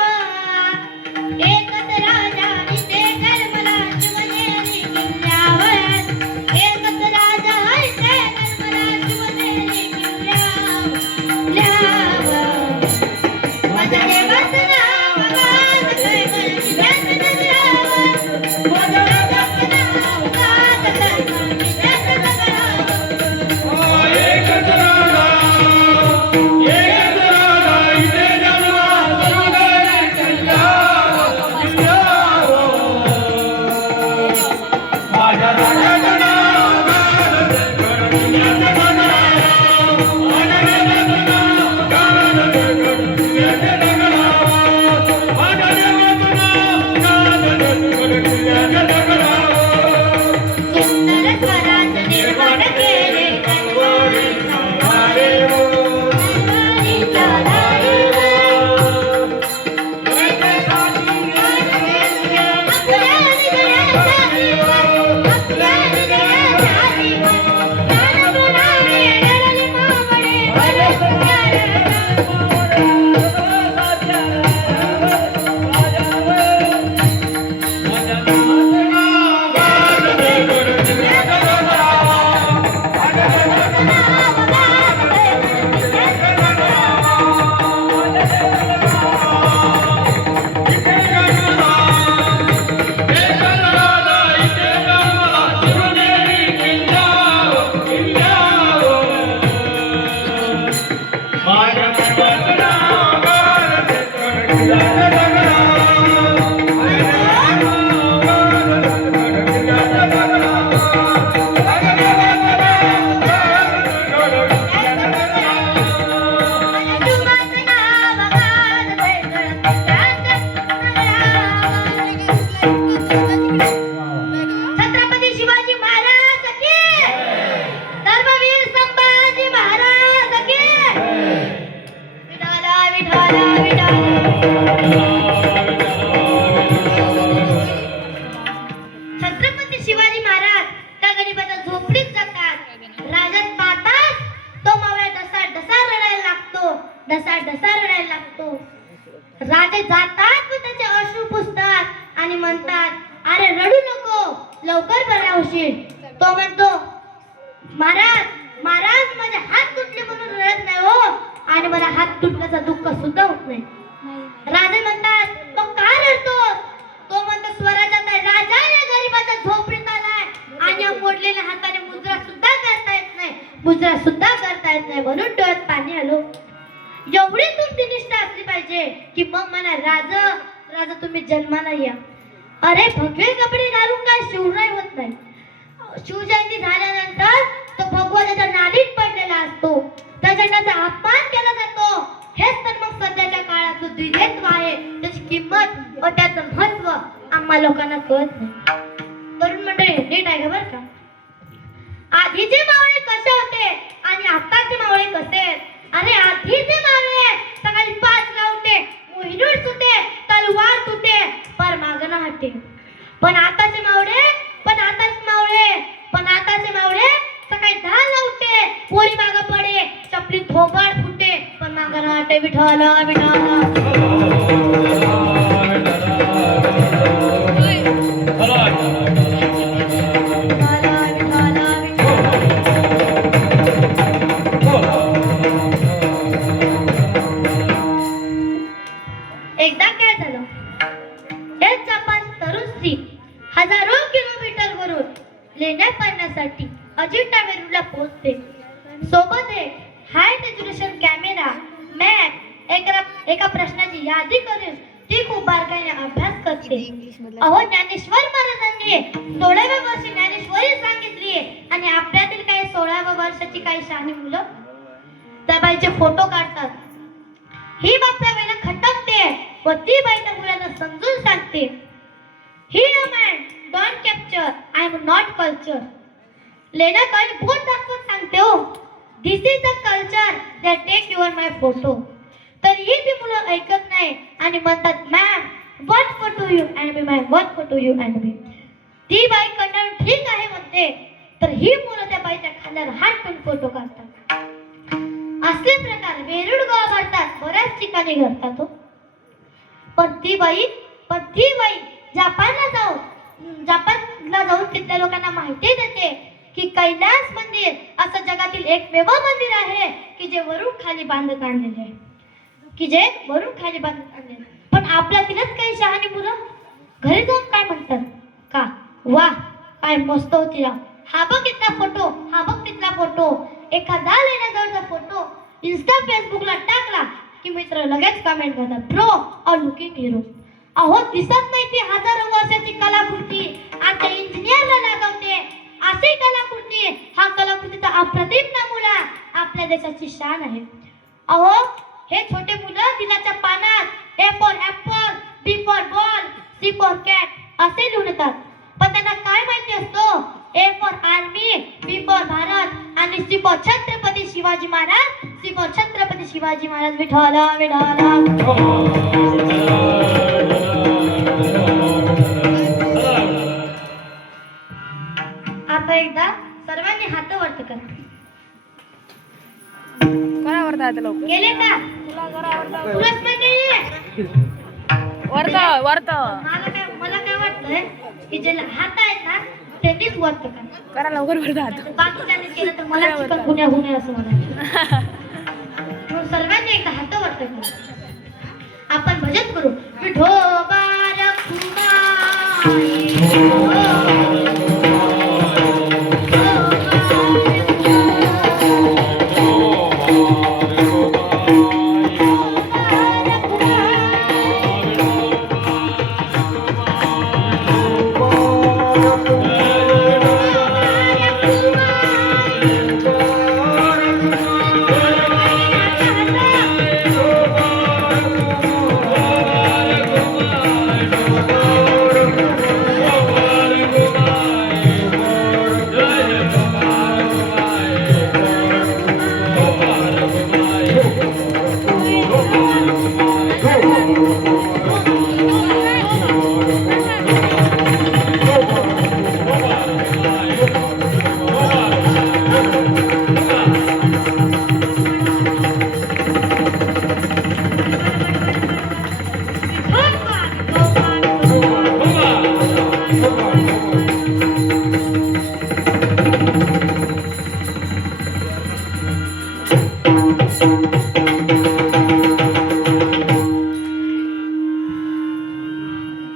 एकच राजा इथे जन्मला, शिवनेरी किल्ल्यावर. एकच राजा इथे जन्मला, शिवनेरी किल्ल्यावर. माझ्या देवाचं नाव गाजतंय गडकिल्ल्याच्या डोंगरावर. माझ्या देवाचं नाव गाजतंय गडकिल्ल्याच्या डोंगरावर. सुंदर स्वरात निर्माण केले छत्रपती शिवाजी महाराज की धर्मवीर संभाजी महाराज की विठाला विठाला विठाला छत्रपती शिवाजी महाराज त्या गरीबाच्या झोपडीत जातात राजन पाहतात तो मावळा डसा डसा रडायला लागतो डसा रडायला लागतो राजे जातात व त्याचे अश्रू पुसतात आणि म्हणतात अरे रडू नको लवकर बरा होशील तो म्हणतो महाराज महाराज माझे हात तुटले म्हणून रडत नाही हो आणि मला हात तुटल्याचं दुःख सुद्धा होत नाही राजे म्हणतात मग का रडतो तो म्हणतो स्वराज्यात आहे राजा या गरीबाच्या झोपडीत आलाय आणि या मोडलेल्या हाताने मुद्रा सुद्धा करता येत नाही म्हणून डोळ्यात पाणी आलो एवढी तुमची निष्ठा असली पाहिजे की मग म्हणा राजा तुम्ही जन्माला या अरे भगवे कपडे घालून काय शिवराय होत नाही शिवजयंती झाल्यानंतर तो भगवा त्याच्या नालीत पडलेला असतो त्याचा अपमान केला जातो हेच तर मग सध्याच्या काळात जो दिव्यत्व आहे त्याची किंमत व त्याचं महत्व आम्हा लोकांना कळत नाही तरुण मंडळी नीट आहे बरं का आधीचे मावळे कसे होते आणि आताचे मावळे कसे आहेत अरे आधीचे मावळे सकाळी 5 ला उठे मोहिनूर सुटे तलवार तुटे पर मागना हटे पण आताचे मावळे सकाळी 10 ला उठे पोरी माग पडे चपली थोबाड फुटे पण मागना हटे विठाला एकदा काय झालं हेच जपान तरुण स्त्री हजारो किलोमीटर वरून लेण्या पाहण्यासाठी अजिंठा वेरूळला पोहोचते सोबत एक हाय रेझोल्यूशन कॅमेरा मॅप एका प्रश्नाची यादी करून ती खूप बारकाईने अभ्यास करते अहो ज्ञानेश्वर महाराजांनी 16व्या वर्षी ज्ञानेश्वरी सांगितली आणि आपल्यातील काही 16व्या वर्षाची काही शहाणी मुलं त्या बाईचे फोटो काढतात ही बाब त्या वेळेला खटकते व ती बाई त्या मुलांना समजून सांगते ही a man don't capture I am not culture लेना काही बोट दाखवत सांगते हो this is the culture that take your my photo तरीही ती मुलं ऐकत नाही आणि म्हणतात ma'am what photo you and me ma'am what photo you and me ती बाई कंटाळून ठीक आहे म्हणते तर ही मुलं त्या बाईच्या खांद्यावर हात ठेवून फोटो काढतात असे प्रकार वेरूळ गाव भारतात बऱ्याच ठिकाणी घडतात हो पण ती बाई जपानला जाऊन तिथल्या लोकांना माहिती देते की कैलास मंदिर असं जगातील एकमेव मंदिर आहे की जे वरून खाली बांधत आणलेले आहे पण आपल्यातीलच काही शहाणी मुलं घरी जाऊन काय म्हणतात का वा काय मस्त होती राव हा बघ इथला फोटो हा बघ तिथला फोटो एखादा लेण्याजवळचा फोटो इंस्टा फेसबुकला टाकला की मित्र लगेच कमेंट करतात प्रो और लुकिंग हिरो अहो दिसत नाही ती हजारो वर्षाची कलाकृती आता इंजिनियरला लागवते अशी कलाकृती हा कलाकृतीचा देशाची शान आहे. अहो हे छोटे मुलं दिनाच्या पानात A for apple, B for ball, C for cat असे लिहून येतात. पण त्यांना काय माहिती असतं? A for army, B for Bharat आणि C for Chhatrapati Shivaji Maharaj, C for Chhatrapati Shivaji Maharaj. विठाला विठाला. आता एकदा सर्वांनी हात वरती करा. करा वरता आता लवकर. गेले का? पुरुष मंडळी, वरता मला काय वाटतंय की जे हात आहेत ना त्यांनीच वरत करा. करा लवकर वरता आता. बाकीच्यांनी केलं तर मला चिकन गुन्हा होणे असं म्हणायचं. म्हणून सर्वांनी एकदा हात वरत करा. आपण भजन करू. विठोबा रखुमाई,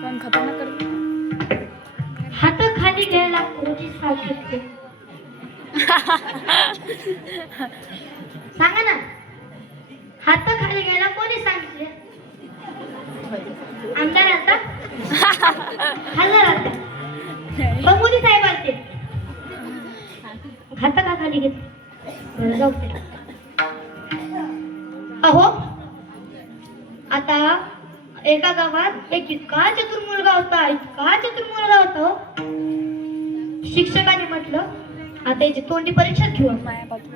कोण खतरनाक करते. हात खाली घ्यायला कोणी सांगितले? सांगा ना. हात खाली घ्यायला कोणी सांगितले? आमदार आता खासदार आता पण मोदी साहेब आलते. हात का खाली घेतले? जाऊ दे. अहो आता एका गावात एक इतका चतुर मुलगा होता, इतका चतुर मुलगा होता. शिक्षकाने म्हटलं आता याची तोंडी परीक्षा घेऊ. माया बापू.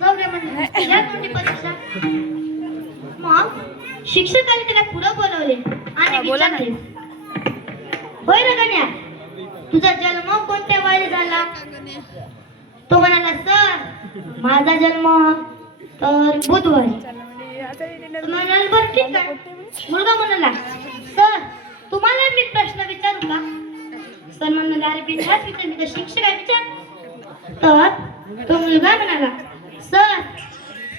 जाऊ दे म्हणलं या तोंडी परीक्षा. मग शिक्षकाने त्याला पुढं बोलवले आणि बोला ना. विचारले, होय रे गण्या, तुझा जन्म कोणत्या वयात झाला? तो म्हणाला, सर माझा जन्म तर बुधवारी. म्हणाल बरं ठीक आहे. मुलगा म्हणाला, सर तुम्हाला मी प्रश्न विचारू का? सर म्हणाला, अरे बिनधास्त विचार, मी तर शिक्षक आहे, विचार. तर तो मुलगा म्हणाला, सर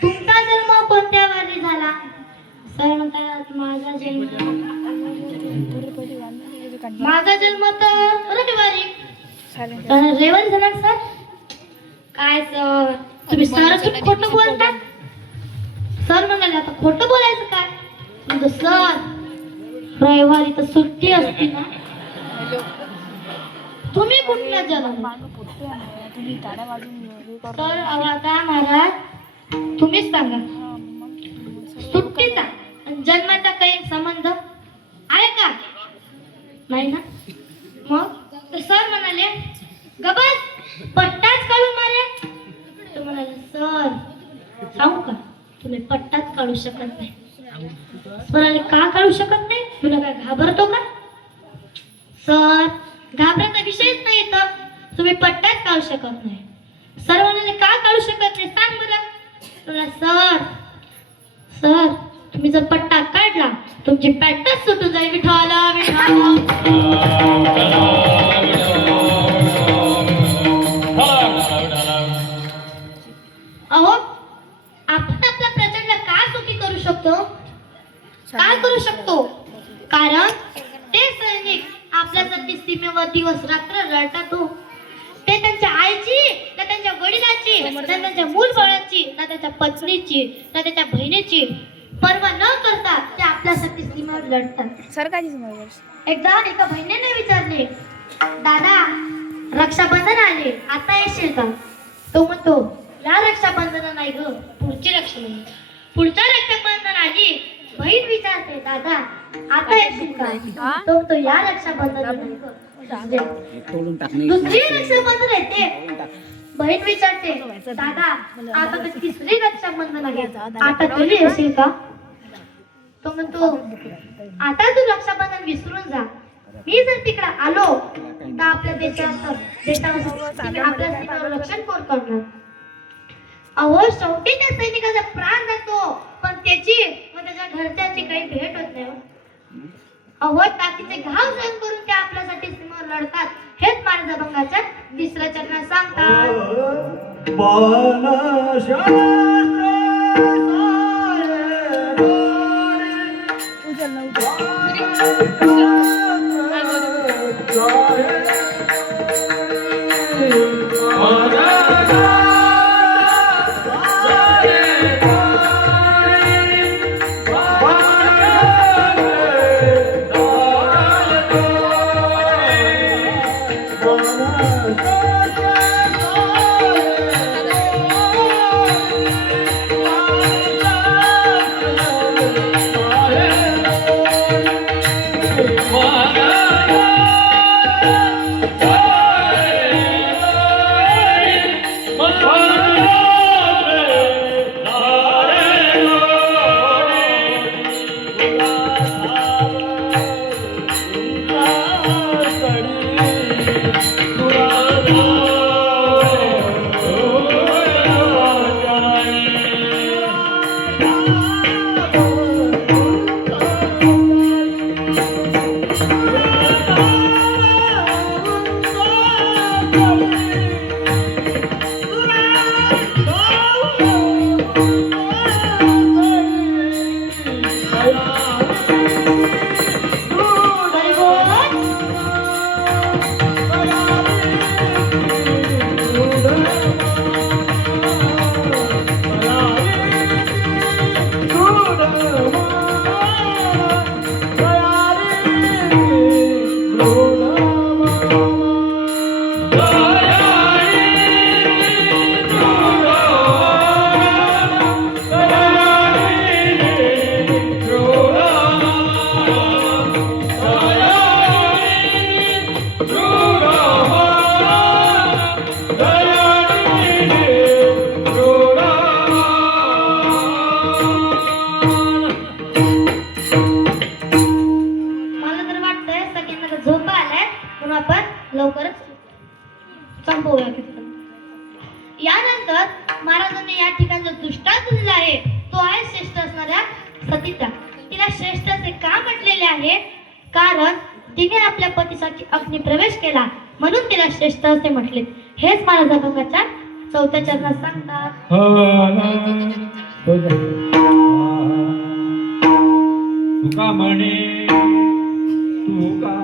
तुमचा जन्म कोणत्या वारी झाला? सर म्हणतात, माझा जन्म तर रविवारी. रविवारी झाला सर? काय सर तुम्ही सर खोटं बोलतात? सर म्हणाले, आता खोटं बोलायचं काय? म्हणजे सर रविवारी तर सुट्टी असते ना. तुम्ही कुठला जन्म? सर आता महाराज तुम्हीच सांगा, सुट्टीचा आणि जन्माचा काही संबंध आहे का? नाही ना. मग तर सर म्हणाले, गबस पट्टाच काढून मारे. तो म्हणाले, सर सांगू का, तुम्ही पट्टाच काढू शकत नाही. म्हणाले, का काढू शकत नाही? तुला काय घाबरतो का? सर घाबरायचा विषयच नाही तर तुम्ही पट्टाच काढू शकत नाही. सर म्हणाले, का काढू शकत नाही सांग बरं. तुला सर सर तुम्ही जर पट्टा काढला तुमची पॅटच सुटून जाईल. विठाला अहो आपण आपला प्रचंड का सुखी करू शकतो? काय करू शकतो? कारण ते सैनिक आपल्यासाठी सीमेवर दिवस रात्र लढतात हो. ते त्यांच्या आईची ना त्यांच्या वडिलांची ना त्यांच्या मूलबाळाची ना त्यांच्या पत्नीची ना त्याच्या बहिणीची पर्वा न करता ते आपल्यासाठी सीमेवर लढतात. सरकारची एकदा एका बहिणीने विचारले, दादा रक्षाबंधन आले आता येशील का? तो म्हणतो, या ह्या रक्षाबंधन नाही ग, पुढची रक्षाबंधन. पुढच्या रक्षाबंधन आली बहीण विचारते, दादा आता येशील का? तो या रक्षाबंधन नाही ग. दुसरी रक्षाबंधन येते, बहीण विचारते, दादा आता तर तिसरी रक्षाबंधन आहे, आता तुझी येशील का? तो म्हणतो, आता तू रक्षाबंधन विसरून जा. मी जर तिकडे आलो तर आपल्या देशावर आपल्या सीमेवर रक्षण कोण करणार? अहो शेवटी त्या सैनिकाचा प्राण जातो, पण त्याची व त्याच्या घरच्याची काही भेट होत नाही. अहो टाकीचे घाव सहन करून ते आपल्यासाठी सीमेवर लढतात. हेच महाराजांच्या तिसऱ्या चरणात सांगतात. लवकरच संपवूया. यानंतर महाराजांनी या ठिकाणी जो दृष्टांत दिलेला आहे तो आहे श्रेष्ठ असणाऱ्या सतीचा. तिला श्रेष्ठ असे का म्हटलेले आहे? कारण तिने आपल्या पतीसाठी अग्नी प्रवेश केला म्हणून तिला श्रेष्ठ असे म्हटले. हेच महाराजांच्या चौथ्या चरणात सांगतात. तुका म्हणे तुका